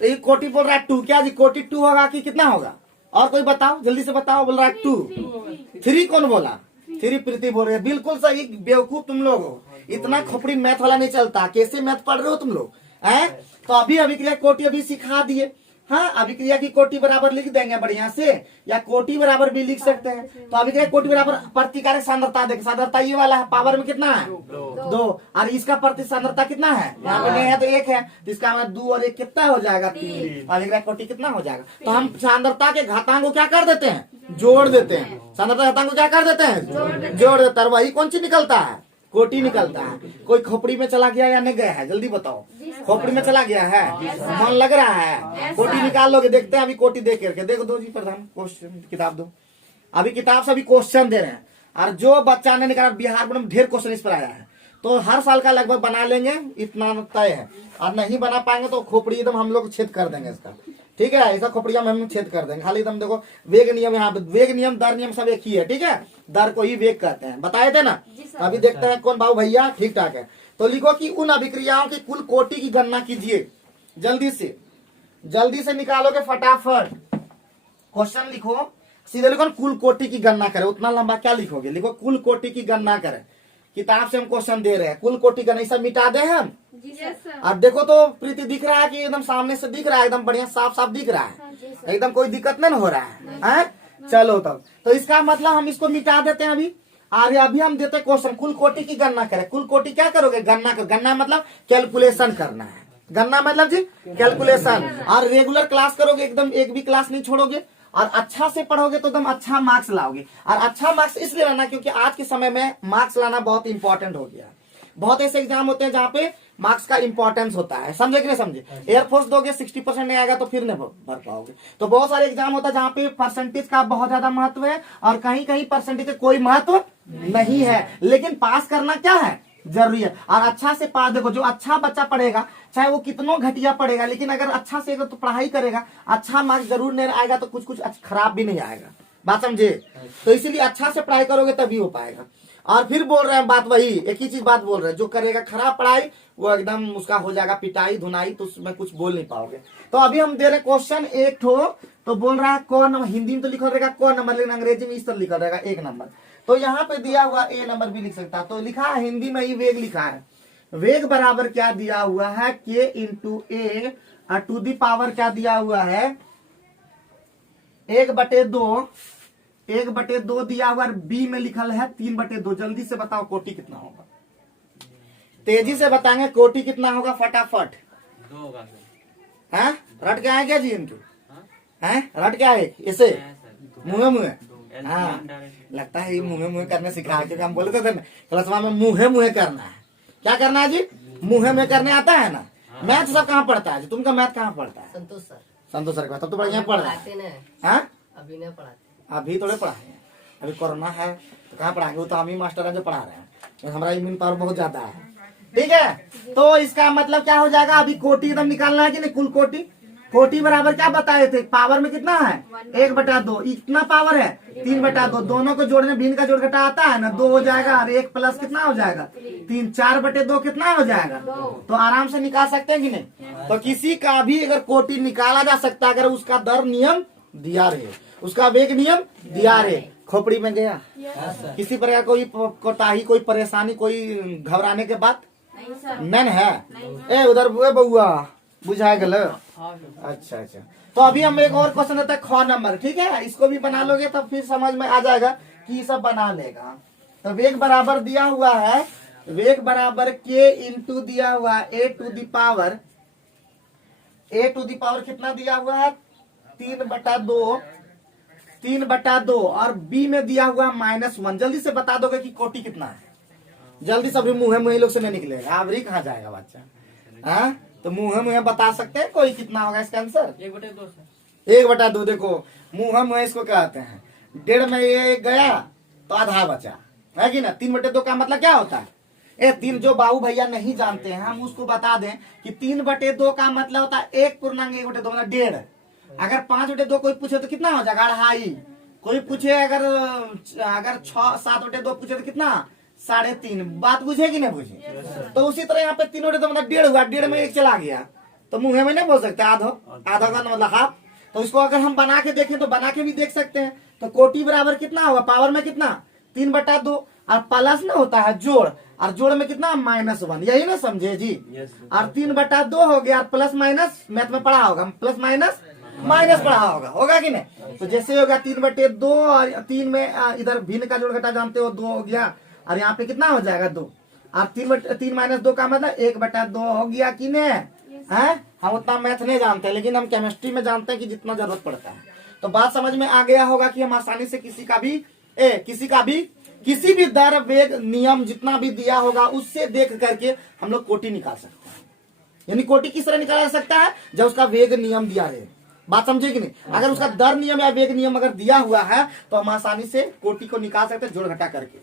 तो ये कोटि बोल रहा है 2, क्या जी कोटि 2 होगा कि कितना होगा? और कोई बताओ, जल्दी से बताओ। बोल रहा है 2। 3 कौन बोला? 3 प्रीति बोल रहे हैं। बिल्कुल सही, बेवकूफ तुम लोग हो। इतना खोपड़ी मैथ वाला नहीं चलता। कैसे मैथ पढ़ रहे हो तुम लोग हैं? तो अभी अभिक्रिया कोटि अभी सिखा दिए। हाँ, अभिक्रिया की कोटि बराबर लिख देंगे बढ़िया से, या कोटि बराबर भी लिख सकते हैं। तो अभिक्रिया कोटि बराबर प्रतिकारक सांद्रता, देख सांद्रता ये वाला है, पावर में कितना है? 2। और इसका प्रति सांद्रता कितना है? यहाँ पे नहीं है तो 1 है, तो इसका मतलब 2 और 1 कितना हो जाएगा? 3। अभिक्रिया कोटि कितना हो जाएगा? तो हम सांद्रता के घातांक को क्या कर देते हैं? जोड़ देते हैं। सांद्रता घातांक को क्या कर देते हैं? जोड़ देते हैं। वही कौन सी निकलता है? कोटि निकलता है। कोई खोपड़ी में चला गया या नहीं गया है? जल्दी बताओ। खोपड़ी में चला गया है, मन लग रहा है? कोटि निकाल लोगे? देखते हैं अभी कोटि देख करके। देखो दो जी प्रधान, क्वेश्चन किताब दो। अभी किताब से अभी क्वेश्चन दे रहे हैं, और जो बच्चा ने निकाला, बिहार में ढेर क्वेश्चन इस पर आया है, तो हर साल का लगभग बना लेंगे, इतना तय है। और नहीं बना पाएंगे तो खोपड़ी एकदम हम लोग छेद कर देंगे इसका। ठीक है, ऐसा खोपड़िया में हम छेद कर देंगे। खाली एकदम देखो, वेग नियम यहाँ पे, वेग नियम दर नियम सब एक ही है। ठीक है, दर को ही वेग कहते हैं, बताए थे ना। अभी देखते हैं कौन बाबू भैया ठीक ठाक है। तो लिखो कि उन अभिक्रियाओं की कुल कोटि की गणना कीजिए। जल्दी से निकालोगे फटाफट। क्वेश्चन लिखो, सीधे लिखो कुल कोटि की गणना करें। उतना लंबा क्या लिखोगे? लिखो कुल कोटि की गणना करें। किताब से हम क्वेश्चन दे रहे हैं, कुल कोटि गणना सब मिटा दे हम। अब देखो तो प्रीति दिख रहा है कि एकदम सामने से दिख रहा है, एकदम बढ़िया साफ साफ दिख रहा है, एकदम कोई दिक्कत नहीं हो रहा है? चलो तब तो इसका मतलब हम इसको मिटा देते हैं अभी। आगे अभी हम देते हैं क्वेश्चन, कुल कोटि की गणना करें। कुल कोटि क्या करोगे? गणना करो। गणना मतलब कैलकुलेशन करना है। गणना मतलब जी कैलकुलेशन। और रेगुलर क्लास करोगे, एकदम एक भी क्लास नहीं छोड़ोगे, और अच्छा से पढ़ोगे तो एकदम अच्छा मार्क्स लाओगे। और अच्छा मार्क्स इसलिए लाना क्योंकि आज के समय में मार्क्स लाना बहुत इंपॉर्टेंट हो गया। बहुत ऐसे एग्जाम होते हैं जहाँ पे मार्क्स का इंपॉर्टेंस होता है, समझे कि नहीं समझे। एयरफोर्स दोगे 60% नहीं आएगा तो फिर नहीं भर पाओगे। तो बहुत सारे एग्जाम होता है जहाँ पे परसेंटेज का बहुत ज्यादा महत्व है और कहीं कहीं परसेंटेज का कोई महत्व नहीं है, लेकिन पास करना क्या है, जरूरी है। और अच्छा से पास, देखो जो अच्छा बच्चा पढ़ेगा चाहे वो कितनों घटिया पढ़ेगा, लेकिन अगर अच्छा से अगर तो पढ़ाई करेगा, अच्छा मार्क्स जरूर नहीं आएगा तो कुछ कुछ खराब भी नहीं आएगा, बात समझे। तो इसीलिए अच्छा से पढ़ाई करोगे तभी हो पाएगा। और फिर बोल रहे हैं बात वही, एक ही चीज बात बोल रहे हैं, जो करेगा खराब पढ़ाई वो एकदम उसका हो जाएगा पिटाई धुनाई, तो उसमें कुछ बोल नहीं पाओगे। तो अभी हम दे रहे क्वेश्चन एक ठो, तो बोल रहा है कौन नंबर, हिंदी में तो लिखा रहेगा कौन नंबर, लेकिन अंग्रेजी में इस तरह लिखा रहेगा 1 नंबर। तो यहाँ पे दिया हुआ ए नंबर भी लिख सकता है, तो लिखा है हिंदी में ही वेग लिखा है। वेग बराबर क्या दिया हुआ है, के इंटू ए और टू दी पावर क्या दिया हुआ है 1/2, 1/2 दिया हुआ, बी में लिखल है 3/2। जल्दी से बताओ कोटि कितना होगा, तेजी से बताएंगे कोटि कितना होगा फटाफट। 2 होगा सर। हैं रट के आए क्या जी इनको, हैं रट के आए ऐसे मुँहे मुँहे। हाँ लगता है ये मुँहे मुँहे करने सिखा, क्योंकि हम बोलते थे ना क्लासवा में मुँहे मुँहे करना है। क्या करना है जी, मुँहे मुँहे करने आता है ना। मैथ सब कहाँ पढ़ता है जी, तुमका मैथ कहाँ पढ़ता है, संतोष सर। संतोष सर का, तब तो बढ़िया पढ़ रहा है। पढ़ाते हाँ? अभी नहीं पढ़ाते, अभी थोड़े पढ़ाए हैं, अभी कोरोना है तो कहाँ पढ़ाएंगे, वो तो हम ही मास्टर हैं जो पढ़ा रहे हैं, हमारा इम्यून पावर बहुत ज्यादा है, ठीक है। तो इसका मतलब क्या हो जाएगा, अभी कोटि एकदम निकालना है कि नहीं, कुल कोटि। कोटि बराबर क्या बताए थे, पावर में कितना है 1/2, इतना पावर है 3/2, दोनों को जोड़ने भिन्न का जोड़ घटा आता है ना, 2 हो जाएगा और 1 प्लस कितना हो जाएगा 3, 4/2 कितना हो जाएगा, तो आराम से निकाल सकते हैं कि नहीं। तो किसी का भी अगर कोटि निकाला जा सकता है अगर उसका दर नियम दिया रहे, उसका वेग नियम दिया रहे। खोपड़ी में गया किसी प्रकार कोई कोताही, कोई परेशानी, कोई घबराने के बात नन है। ए उधर बउआ बुझा गल। अच्छा अच्छा, तो अभी हम एक और क्वेश्चन देते हैं ख नंबर, ठीक है। इसको भी बना लोगे तो फिर समझ में आ जाएगा कि सब बना लेगा। तो वेग बराबर दिया हुआ है, वेग बराबर के इंटू दिया हुआ है a to the power, A to the power कितना दिया हुआ है 3/2, 3/2 और बी में दिया हुआ -1। जल्दी से बता दोगे कि कोटि कितना है, जल्दी से। अभी मुँहे मुँहे लोग से नहीं निकलेगा, आवरी कहाँ जाएगा बच्चा। हाँ तो मुँहे मुँहे बता सकते हैं कोई कितना होगा इसका आंसर 1/2 सर। 1/2। देखो मुँहे मुँहे इसको कहते हैं, 1.5 में ये गया तो आधा बचा है कि ना। 3/2 का मतलब क्या होता है, 3 जो बाबू भैया नहीं जानते हैं हम उसको बता दें कि 3/2 का मतलब होता है 1.1/2 मतलब 1.5। अगर 5/2 कोई पूछे तो कितना हो जाएगा 2.5। कोई पूछे अगर 7/2 पूछे तो कितना 3.5। बात बुझे कि नहीं बुझे। तो उसी तरह यहाँ पे 3/2 मतलब 1.5 हुआ, 1.5 में 1 चला गया तो मुँहे में नहीं बोल सकते आधो, आधा का मतलब हाफ। तो इसको अगर हम बना के देखें तो बना के भी देख सकते हैं। तो कोटि बराबर कितना होगा, पावर में कितना 3/2 और प्लस ना होता है जोड़, और जोड़ में कितना -1, यही ना समझे जी। और 3/2 हो गया, प्लस माइनस मैथ में पढ़ा होगा, प्लस माइनस माइनस पढ़ा होगा कि नहीं। तो जैसे होगा 3/2 और 3 में इधर भिन्न का जोड़ घटा जानते हो 2 हो गया, और यहाँ पे कितना हो जाएगा 2, और 3 - 2 का मतलब 1/2 हो गया कि नहीं है। हम उतना मैथ नहीं जानते लेकिन हम केमिस्ट्री में जानते हैं कि जितना जरूरत पड़ता है। तो बात समझ में आ गया होगा कि हम आसानी से किसी भी दर वेग नियम जितना भी दिया होगा उससे देख करके हम लोग कोटि निकाल सकते हैं। यानी कोटि किस तरह निकाला जा सकता है, जब उसका वेग नियम दिया रहे। बात समझे कि नहीं। अगर उसका दर नियम या वेग नियम अगर दिया हुआ है तो हम आसानी से कोटि को निकाल सकते हैं जोड़ घटा करके।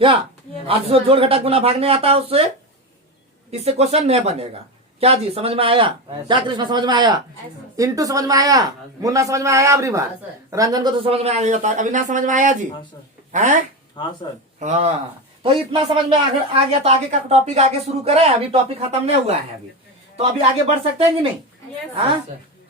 क्या आज जो जोड़ घटा गुना भागने आता है उससे इससे क्वेश्चन नहीं बनेगा। क्या जी समझ में आया, क्या कृष्ण समझ में आया, इंटू समझ में आया, मुन्ना समझ में आया, अबरी बार रंजन को तो समझ में आया, अविनाश समझ में आया जी हैं। हाँ सर। हाँ तो इतना समझ में आ गया। तो आगे का टॉपिक आगे शुरू करें, अभी टॉपिक खत्म नहीं हुआ है अभी, तो अभी आगे बढ़ सकते हैं कि नहीं। हाँ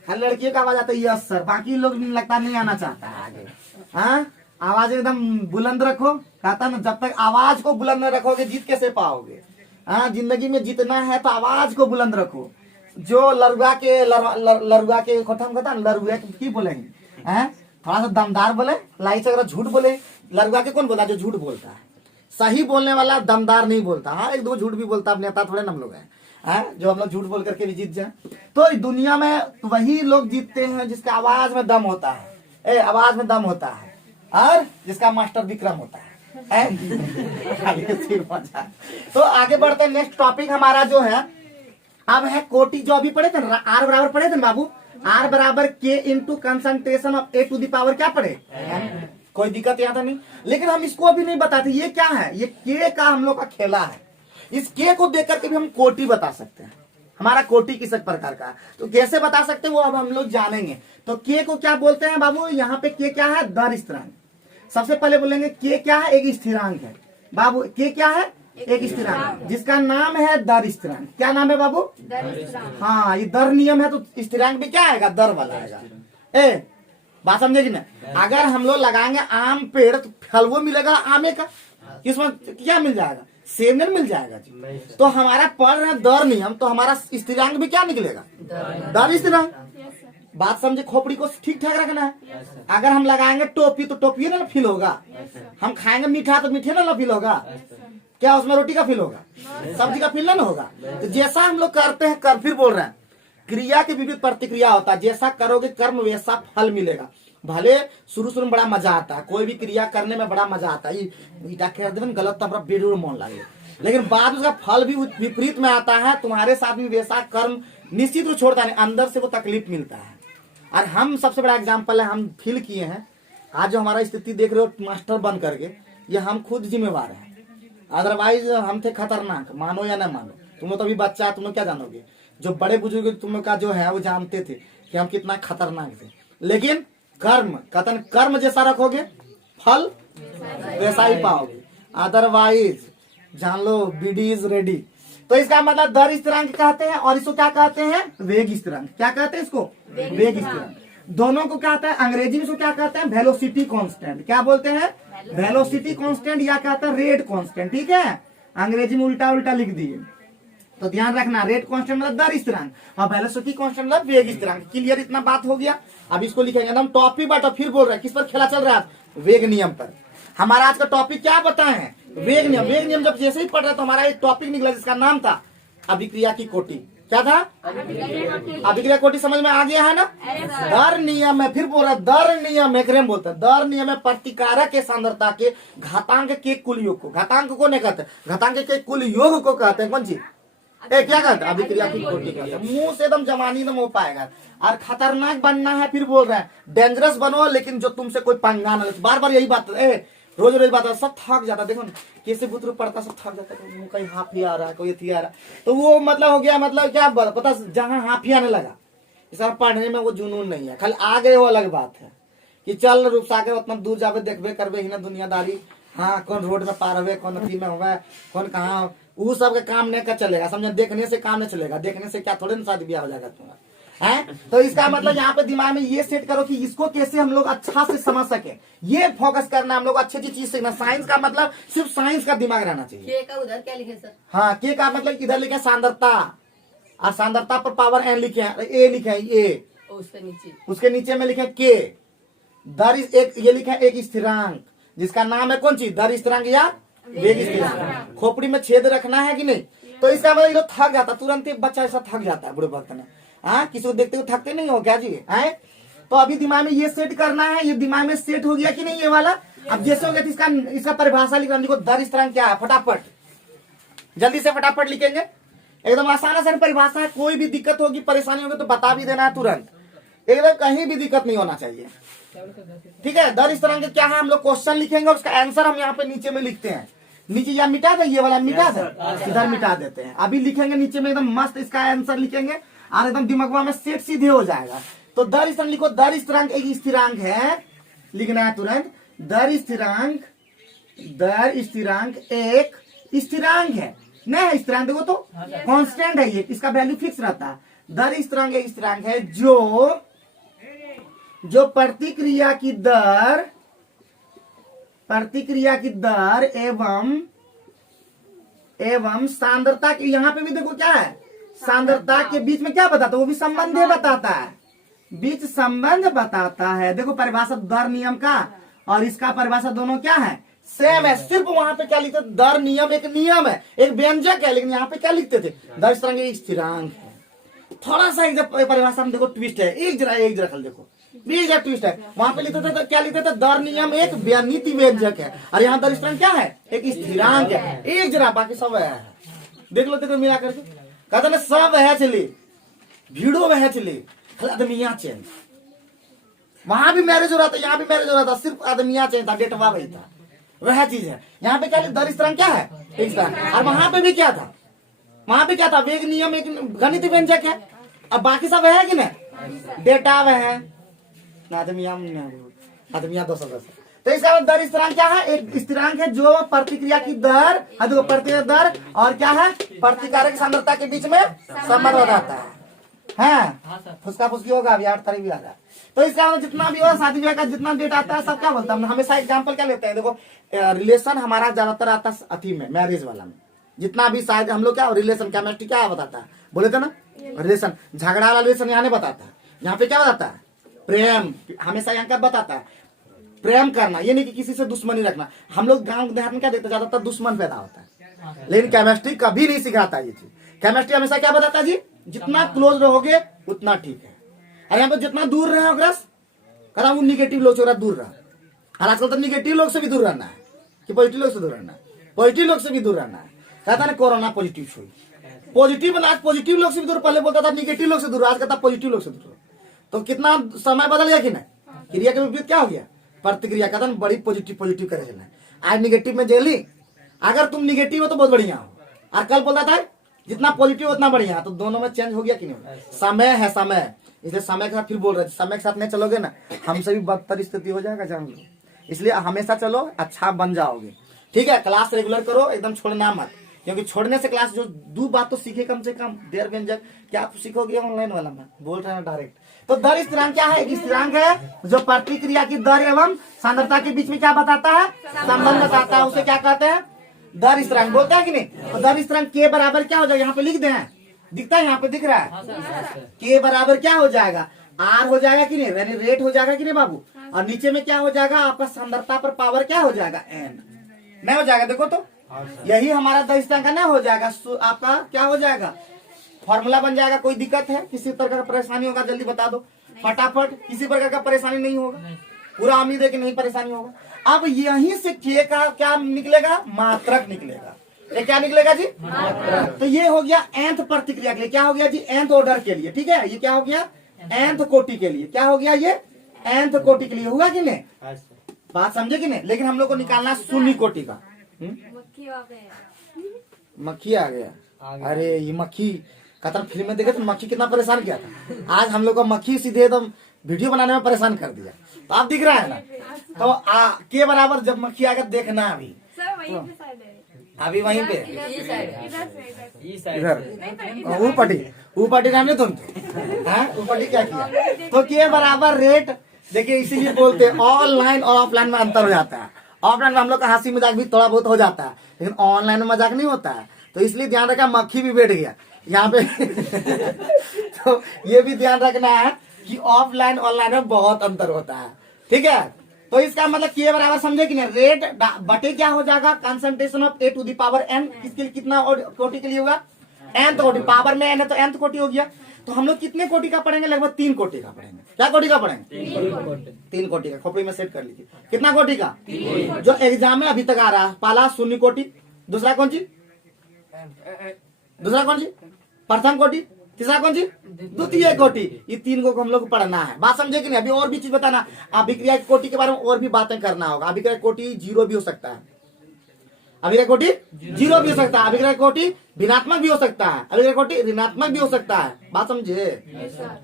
लड़कियों का आवाज आता है यस सर, बाकी लोग लगता नहीं आना चाहता है आगे। हाँ आवाज एकदम बुलंद रखो, कहता ना जब तक आवाज को बुलंद न रखोगे जीत कैसे पाओगे। हाँ जिंदगी में जीतना है तो आवाज को बुलंद रखो। जो लरुआ के खत्म करता है लरुआ की बोलेंगे हैं, थोड़ा सा दमदार बोले, लाई से अगर झूठ बोले। लरुआ के कौन बोला, जो झूठ बोलता है। सही बोलने वाला दमदार नहीं बोलता। हाँ एक दो झूठ भी बोलता, अब नेता थोड़े हम लोग हैं जो हम लोग झूठ बोल करके भी जीत जाए। तो दुनिया में वही लोग जीतते हैं जिसका आवाज में दम होता है, आवाज में दम होता है, और जिसका मास्टर विक्रम होता है। खाली हंसी मजाक। तो आगे बढ़ते हैं, नेक्स्ट टॉपिक हमारा जो है अब है कोटि। जो अभी पढ़े थे ना, आर बराबर पढ़े थे ना बाबू, आर बराबर K into concentration of A to the power क्या पढ़े, कोई दिक्कत यहाँ था नहीं। लेकिन हम इसको अभी नहीं बताते ये क्या है, ये के का हम लोग का खेला है। इस के को देख करके भी हम कोटि बता सकते हैं, हमारा कोटि किस प्रकार का है। तो कैसे बता सकते हैं वो अब हम लोग जानेंगे। तो के को क्या बोलते हैं बाबू, यहाँ पे के क्या है, दर स्थिरांक। सबसे पहले बोलेंगे के क्या है, एक स्थिरांक है बाबू। के क्या है, एक स्थिरांक जिसका नाम है दर स्थिरांक। क्या नाम है बाबू, हाँ ये दर नियम है, तो स्थिरांक भी क्या आएगा, दर वाला आएगा। ए बात समझेगी ना। अगर हम लोग लगाएंगे आम पेड़ तो फल वो मिलेगा आमे का, इसमें क्या मिल जाएगा, सेब नहीं मिल जाएगा जी। तो हमारा पढ़ रहे हैं दर नियम, तो हमारा स्थिरांक भी क्या निकलेगा, दर स्थिरांक। बात समझे, खोपड़ी को ठीक ठाक रखना है। अगर हम लगाएंगे टोपी तो टोपी ना फील होगा, हम खाएंगे मीठा तो मीठे ना फील होगा, क्या उसमें रोटी का फील होगा, सब्जी का फील ना होगा। तो जैसा हम लोग करते हैं कर, फिर बोल रहे हैं क्रिया के विपरीत प्रतिक्रिया होता है। जैसा करोगे कर्म वैसा फल मिलेगा। भले शुरू शुरू में बड़ा मजा आता है, कोई भी क्रिया करने में बड़ा मजा आता है, ईटा खेल देवे गलत तो हमारा बेड मन लगे, लेकिन बाद में उसका फल भी विपरीत में आता है। तुम्हारे साथ भी वैसा कर्म निश्चित रूप छोड़ता है, अंदर से वो तकलीफ मिलता है। और हम सबसे बड़ा एग्जाम्पल है, हम फील किए हैं। आज जो हमारा स्थिति देख रहे हो मास्टर बन करके, ये हम खुद जिम्मेवार हैं। अदरवाइज हम थे खतरनाक, मानो या न मानो। तुम लोग तो अभी बच्चा है, तुम लोग क्या जानोगे। जो बड़े बुजुर्ग तुम लोग का जो है वो जानते थे कि हम कितना खतरनाक थे। लेकिन कर्म कथन, कर्म जैसा रखोगे फल वैसा ही पाओगे। अदरवाइज जान लो बीडी इज रेडी। तो इसका मतलब दर स्थिरांक कहते हैं, और इसको क्या कहते हैं, वेग स्थिरांक। क्या कहते हैं इसको, वेग स्थिरांक। दोनों को क्या कहते हैं, अंग्रेजी में इसको क्या कहते हैं, वेलोसिटी कांस्टेंट। क्या बोलते हैं, वेलोसिटी कांस्टेंट, या कहते हैं रेट कांस्टेंट। ठीक है, अंग्रेजी में उल्टा उल्टा लिख दिए तो ध्यान रखना। रेट कांस्टेंट मतलब दर स्थिरांक, और वेलोसिटी कांस्टेंट मतलब वेग स्थिरांक। क्लियर, इतना बात हो गया। अब इसको लिखेंगे हम टॉपिक बट, फिर बोल रहे हैं किस पर खेला चल रहा है, वेग नियम पर। हमारा आज का टॉपिक क्या बताए, वेग नियम। वेग नियम जब जैसे ही पढ़ रहे तो हमारा एक टॉपिक निकला जिसका नाम था अभिक्रिया की कोटि। क्या था, अभिक्रिया कोटि। समझ में आ गया है ना। दर नियम है, फिर बोल रहा दर नियम है, बोलते हैं दर नियम है प्रतिकारक के सांद्रता के घातांक के कुल योग को। घातांक को नहीं कहते, घातांक के कुल योग को कहते हैं। कौन चीज, क्या कहते हैं, अभिक्रिया की कोटि कहते हैं। मुंह से एकदम जवानी एकदम हो पाएगा। और खतरनाक बनना है, फिर बोल रहे हैं डेंजरस बनो, लेकिन जो तुमसे कोई पंगा न ले। बार बार यही बात है, रोज रोज बात है, सब थक जाता। देखो ना कैसे बुतरू पड़ता, सब थक जाता है। कहीं हाफी आ रहा है, कोई थी आ रहा है, तो वो मतलब हो गया, मतलब क्या पता, जहां हाफी आने लगा इस पढ़ने में वो जुनून नहीं है। खाली आ गए वो अलग बात है कि चल रूपसा के उतना दूर जावे, देखबे करबे ही ना दुनियादारी। हाँ, कौन रोड में पार हुए, कौन नदी में हुआ, कौन कहाँ, वो सब का काम नहीं का चलेगा। समझे, देखने से काम नहीं चलेगा। देखने से क्या थोड़े ना शादी ब्याह हो जाएगा तुम्हारा है। तो इसका मतलब यहाँ पे दिमाग में ये सेट करो कि इसको कैसे हम लोग अच्छा से समझ सके, ये फोकस करना। हम लोग अच्छी अच्छी चीज सीखना। साइंस का मतलब सिर्फ साइंस का दिमाग रहना चाहिए। के का उधर क्या लिखे सर? हाँ, के का मतलब इधर लिखे सांद्रता, और सांद्रता पर पावर एन लिखे हैं, ए लिखे हैं, ए उसके नीचे में लिखे के। दर एक ये लिखे एक स्थिरांक जिसका नाम है कौन चीज, दर स्थिरांक या वेग स्थिरांक। खोपड़ी में छेद रखना है कि नहीं। तो इसका मतलब ये थक जाता, तुरंत ही बच्चा ऐसा थक जाता है बुढ़े वक्त में। हाँ, किसी को देखते हुए थकते नहीं हो क्या जी है। तो अभी दिमाग में ये सेट करना है। ये दिमाग में सेट हो गया कि नहीं ये वाला। अब जैसे हो गया तो इसका परिभाषा लिखना। देखो दर स्थिरांक क्या है, फटाफट जल्दी से फटाफट लिखेंगे। एकदम आसान परिभाषा है। कोई भी दिक्कत होगी, परेशानी होगी तो बता भी देना है तुरंत। एकदम कहीं भी दिक्कत नहीं होना चाहिए। ठीक है, दर स्थिरांक क्या है, हम लोग क्वेश्चन लिखेंगे और उसका आंसर हम यहाँ पे नीचे में लिखते हैं। नीचे या मिटा दे, ये वाला मिटा दे, इधर मिटा देते हैं। अभी लिखेंगे नीचे में एकदम मस्त इसका आंसर लिखेंगे और एकदम दिमाग में सेट सीधे हो जाएगा। तो दर स्थिरांक लिखो। दर स्थिरांक एक स्थिरांक है, लिखना है तुरंत। दर स्थिरांक एक स्थिरांक है ना। स्थिरांक देखो तो कांस्टेंट है, ये इसका वैल्यू फिक्स रहता है। दर स्थिरांक एक स्थिरांक है जो प्रतिक्रिया की दर एवं सांद्रता की, यहाँ पे भी देखो क्या है, सांद्रता के बीच में क्या बताता है, वो भी संबंध बताता है, बीच संबंध बताता है। देखो परिभाषा दर नियम का और इसका परिभाषा दोनों क्या है, सेम है। सिर्फ वहां पे क्या लिखते थे, दर नियम एक नियम है, एक व्यंजक है, लेकिन यहाँ पे क्या लिखते थे, दर स्थिरांक एक स्थिरांक है। थोड़ा सा एक परिभाषा में देखो ट्विस्ट है, एक जरा कल देखो बीज ट्विस्ट है। वहां पे लिखते थे तो क्या लिखते थे, दर नियम एक व्यनिति व्यंजक है, और यहाँ दर स्थिरांक क्या है, एक स्थिरांक है। एक जरा बाकी सब है, देख लो देखो मिला करके कहते ना सब है चली भीड़ो वह चली, आदमिया चेंज। वहां भी मैरिज हो रहा था, यहाँ भी मैरिज हो रहा था, सिर्फ आदमिया चेंज था, डेटवा वही था, वह चीज है। यहाँ पे क्या दर स्थिरांक क्या है, एक स्थिरांक। और वहां पे भी क्या था, वहां पे क्या था, वेग नियम एक गणित व्यंजक है, अब बाकी सब है कि नहीं, डेटा वह है, आदमिया दो सदस्य। तो इसका मतलब दर स्थिरांक क्या है, एक स्थिरांक है जो प्रतिक्रिया की दर, प्रतिक्रिया दर और क्या है, प्रतिकारक सांद्रता के बीच में संबंध बताता है। फुसका फुसकी होगा अभी 8 तारीख भी आ रहा है। तो इसका मतलब जितना भी हो शादी ब्याह का जितना डेटा आता है सब क्या बोलता है, हमेशा एग्जाम्पल क्या लेते हैं, देखो रिलेशन हमारा ज्यादातर आता है अति में, मैरिज वाला में, जितना भी शायद हम लोग क्या रिलेशन केमिस्ट्री क्या बताता है, बोले थे ना रिलेशन, झगड़ा वाला रिलेशन यहाँ नहीं बताता है, यहाँ पे क्या बताता है, प्रेम। हमेशा यहाँ क्या बताता है, प्रेम करना, ये नहीं कि किसी से दुश्मनी रखना। हम लोग गांव देहात में क्या देखते हैं, ज्यादातर दुश्मन पैदा होता है, लेकिन केमिस्ट्री कभी नहीं सिखाता ये चीज। केमिस्ट्री हमेशा क्या बताता है जी, जितना क्लोज रहोगे उतना ठीक है, और यहाँ पे जितना दूर रहे कहता हूँ निगेटिव लोग से दूर रहा। और आजकल तो निगेटिव लोग से भी दूर रहना है कि पॉजिटिव लोग से दूर रहना है, पॉजिटिव लोग से भी दूर रहना है। कहता ना कोरोना पॉजिटिव हुई, पॉजिटिव आज पॉजिटिव लोग से भी दूर, पहले बोलता था निगेटिव लोग से दूर, आज कहता पॉजिटिव लोग से दूर। तो कितना समय बदल गया कि नहीं, क्रिया के विपरीत क्या हो गया, प्रतिक्रिया। कहता ना बड़ी पॉजिटिव करे चलना, आज निगेटिव में जेली, अगर तुम निगेटिव हो तो बहुत बढ़िया हो, और कल बोलता था जितना पॉजिटिव उतना बढ़िया। तो दोनों में चेंज हो गया कि नहीं, समय है समय, इसलिए समय के साथ फिर बोल रहे समय के साथ नहीं चलोगे ना हमसे भी बदतर स्थिति हो जाएगा जान लो, इसलिए हमेशा चलो अच्छा बन जाओगे। ठीक है, क्लास रेगुलर करो, एकदम छोड़ना मत, क्योंकि छोड़ने से क्लास जो 2 बात तो सीखे कम से कम, देर व्यंजक क्या आप सीखोगे ऑनलाइन वाला में, बोल रहे हैं डायरेक्ट। तो दर स्थिरांक क्या है, एक स्थिरांक है जो प्रतिक्रिया की दर एवं सांद्रता के बीच में क्या बताता है, संबंध बताता है, उसे क्या कहते हैं, दर स्थिरांक। बोलता है कि नहीं, तो दर स्थिरांक के बराबर क्या हो जाएगा, यहाँ पे लिख दें, दिखता है यहाँ पे दिख रहा है, के बराबर क्या हो जाएगा, आर हो जाएगा कि नहीं, यानी रेट हो जाएगा कि नहीं बाबू, और नीचे में क्या हो जाएगा आपका सांद्रता पर पावर क्या हो जाएगा, एन नहीं हो जाएगा। देखो तो यही हमारा दर स्थिरांक का नहीं हो जाएगा, आपका क्या हो जाएगा, फॉर्मूला बन जाएगा। कोई दिक्कत है, किसी प्रकार का परेशानी होगा जल्दी बता दो फटाफट, किसी प्रकार का परेशानी नहीं होगा, पूरा उम्मीद है कि नहीं परेशानी होगा। अब यहीं से के का क्या निकलेगा, मात्रक निकलेगा। ये क्या निकलेगा जी, तो ये हो गया nth प्रतिक्रिया के लिए, क्या हो गया जी, nth ऑर्डर के लिए। ठीक है, ये क्या हो गया, nth कोटि के लिए, क्या हो गया ये nth कोटि के लिए, हुआ कि नहीं, बात समझे कि नहीं। लेकिन हम लोग को निकालना शून्य कोटि का। मक्खी आ गया, अरे ये मक्खी खत्म, फिल्म में देखे तो मक्खी कितना परेशान किया था, आज हम लोग को मक्खी सीधे एकदम वीडियो बनाने में परेशान कर दिया। तो आप दिख रहा है ना, तो के बराबर जब मक्खी आकर देखना अभी वहीं पे इधर ऊपटी नाम नहीं तुम ऊपटी क्या किया, तो के बराबर रेट। देखिए इसीलिए बोलते हैं ऑनलाइन और ऑफलाइन में अंतर हो जाता है। ऑफलाइन में हम लोग का हंसी मजाक भी थोड़ा बहुत हो जाता है, लेकिन ऑनलाइन में मजाक नहीं होता है। तो इसलिए ध्यान रखा, मक्खी भी बैठ गया यहाँ पे तो ये भी ध्यान रखना है कि ऑफलाइन ऑनलाइन में बहुत अंतर होता है। ठीक है, तो इसका मतलब के बराबर समझे कि नहीं, रेट बटे क्या हो जाएगा, concentration of A to the power N, किसके लिए कितना कोटि के लिए होगा, nth कोटि, पावर में एन है तो nth कोटि हो गया। तो हम लोग कितने कोटि का पढ़ेंगे, लगभग 3 कोटि का पढ़ेंगे। क्या कोटि का पढ़ेंगे, 3 कोटि का, खोपड़ी में सेट कर लीजिए, कितना कोटि का, जो एग्जाम में अभी तक आ रहा है। पहला शून्य कोटि, दूसरा कौन सी, प्रथम कोटि, तीसरा कौन सी, द्वितीय कोटि। ये 3 को हम लोग पढ़ना है, बात समझे कि नहीं। अभी और भी चीज बताना, अभिक्रिया कोटि के बारे में और भी बातें करना होगा। अभिक्रिया कोटि 0 भी हो सकता है, अभिक्रिया कोटि 0 भी हो सकता है, अभिक्रिया कोटि भिन्नात्मक भी हो सकता है, अभिक्रिया कोटि ऋणात्मक भी हो सकता है, बात समझे।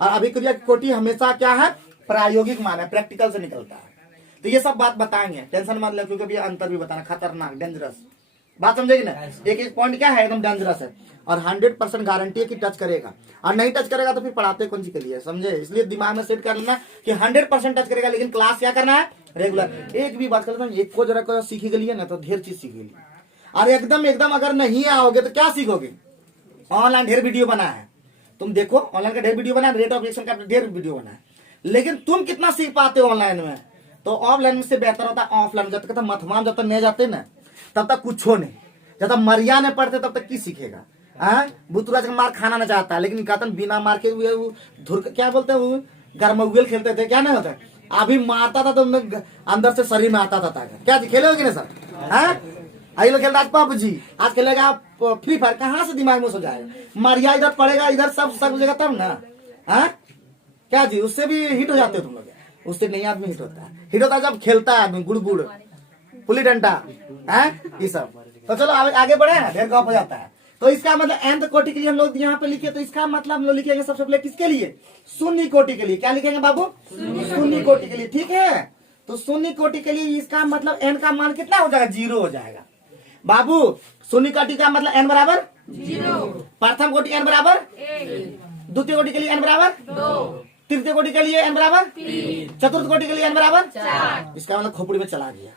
और अभिक्रिया कोटि हमेशा क्या है, प्रायोगिक मान है, प्रैक्टिकल से निकलता है। तो ये सब बात बताएंगे, टेंशन मत ले, क्योंकि अंतर भी बताना, खतरनाक डेंजरस, बात समझेगी ना। एक पॉइंट क्या है, एकदम डेंजरस है, और 100% गारंटी है कि टच करेगा, और नहीं टच करेगा तो फिर पढ़ाते कौन सी के लिए, समझे। इसलिए दिमाग में सेट कर लेना कि 100% टच करेगा, लेकिन क्लास क्या करना है, रेगुलर। एक भी बात करता हूँ, एक को जरा सीखी गई है ना तो ढेर चीज सीखी, और एकदम अगर नहीं आओगे तो क्या सीखोगे। ऑनलाइन ढेर वीडियो बना है, तुम देखो ऑनलाइन का ढेर वीडियो बना है, रेट ऑफ रिएक्शन का ढेर वीडियो बना है, लेकिन तुम कितना सीख पाते हो ऑनलाइन में। तो ऑफलाइन से बेहतर होता है ऑफलाइन। जब तक मथुआ जब तक नहीं जाते ना तब तक कुछ नहीं, जब तक मरिया नहीं पढ़ते तब तक की सीखेगा। बुतुराज का मार खाना ना चाहता है, लेकिन कहता बिना मार के धुर क्या बोलते हैं वो गरमउगल खेलते थे, क्या नहीं होता है? अभी मारता था तो अंदर से शरीर में आता था ताकत। क्या जी खेले हो कि नहीं सर? हैं आई लोग खेलता आज पबजी, आज खेलेगा फ्री फायर, कहाँ से दिमाग में सो जाएगा? मारिया इधर पड़ेगा, इधर सब हो जाएगा तब ना। हाँ क्या जी, उससे भी हिट हो जाते हो तुम लोग? उससे नहीं आदमी हिट होता है, हिट होता है जब खेलता है आदमी गुड़ गुड़ पुली डंडा है ये सब। तो चलो आगे बढ़े, ढेर गप हो जाता है। तो इसका मतलब nth कोटि के लिए हम लोग यहाँ पे लिखे, तो इसका मतलब हम लोग लिखेंगे सबसे पहले किसके लिए? शून्य कोटि के लिए। क्या लिखेंगे बाबू? शून्य कोटि के लिए, ठीक है। तो शून्य कोटि के लिए इसका मतलब n का मान कितना हो जाएगा? 0 हो जाएगा बाबू। शून्य कोटि का मतलब n बराबर 0, प्रथम कोटि n बराबर 1, द्वितीय कोटि के लिए n बराबर 2, तृतीय कोटि के लिए n बराबर 3, चतुर्थ कोटि के लिए n बराबर 4। इसका मतलब खोपड़ी में चला गया,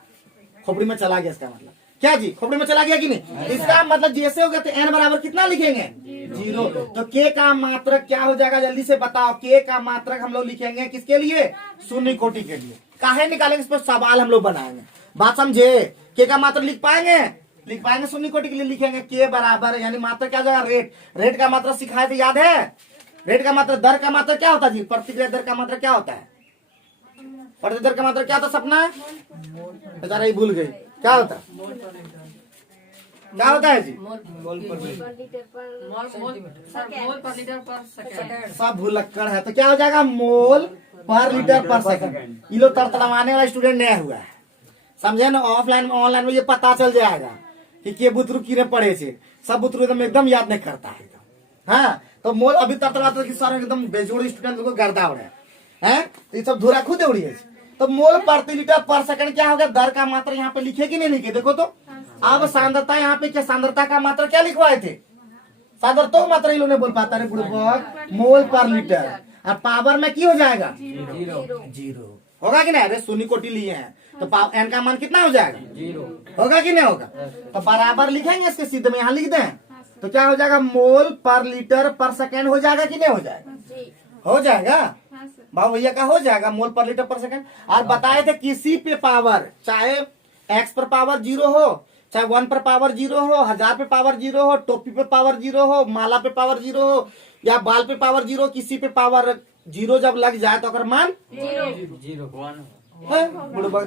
खोपड़ी में चला गया। इसका मतलब क्या जी? खोपड़ी में चला गया कि नहीं? इसका मतलब जैसे हो गया तो n बराबर कितना लिखेंगे? 0। तो k का मात्रक क्या हो जाएगा? जल्दी से बताओ। k का मात्रक हम लोग लिखेंगे किसके लिए? शून्य कोटि के लिए। काहे निकालेंगे? इस पर सवाल हम लोग बनाएंगे, बात समझे? k का मात्रक लिख पाएंगे? लिख पाएंगे। शून्य कोटि के लिए लिखेंगे k बराबर, यानी मात्रक क्या हो जाएगा? रेट। रेट का मात्रक सिखाए थे, याद है? रेट का मात्रक, दर का मात्रक क्या होता है जी? प्रतिक्रिया दर का मात्रक क्या होता है? प्रतिक्रिया दर का मात्रक क्या होता है सपना? बेचारा ये भूल गए। क्या होता है? क्या होता है जी? सब भूलक्कड़ है। तो क्या हो जाएगा? मोल पर लीटर पर सेकंड। ये लोग तड़तड़ाने वाला स्टूडेंट नया हुआ है, समझे ना? ऑफलाइन में ऑनलाइन में ये पता चल जाएगा कि के बुतरू की पढ़े से, सब बुतरू एकदम याद नहीं करता है। हाँ तो मोल अभी तड़तड़ाते कि सर एकदम बेजोड़ स्टूडेंट को गर्दा उड़े हैं, तो ये सब धुरा खुद उड़ी है। तो मोल प्रति लीटर पर सेकंड क्या होगा? दर का मात्रा यहाँ पे लिखे कि नहीं लिखे? देखो तो अब सांद्रता यहाँ पे क्या? सांद्रता का मात्रा क्या लिखवाए थे? सांद्रता मात्रा इन लोगों ने बोल पाता है बुड़बक, मोल पर लीटर। और पावर में की हो जाएगा? 0 होगा कि नहीं? अरे शून्य कोटि लिए हैं तो n का मान कितना हो जाएगा? 0 होगा कि नहीं होगा? तो बराबर लिखेंगे इसके सीधे में, यहाँ लिख दें तो क्या हो जाएगा? मोल पर लीटर पर सेकंड हो जाएगा कि नहीं हो जाएगा? हो जाएगा बाबू भैया का, हो जाएगा मोल पर लीटर पर सेकंड। और बताए थे किसी पे पावर, चाहे x पर पावर 0 हो, चाहे 1 पर पावर 0 हो, 1000 पे पावर 0 हो, टोपी पे पावर 0 हो, माला पे पावर 0 हो, या बाल पे पावर 0, किसी पे पावर 0 जब लग जाए तो अगर मान 0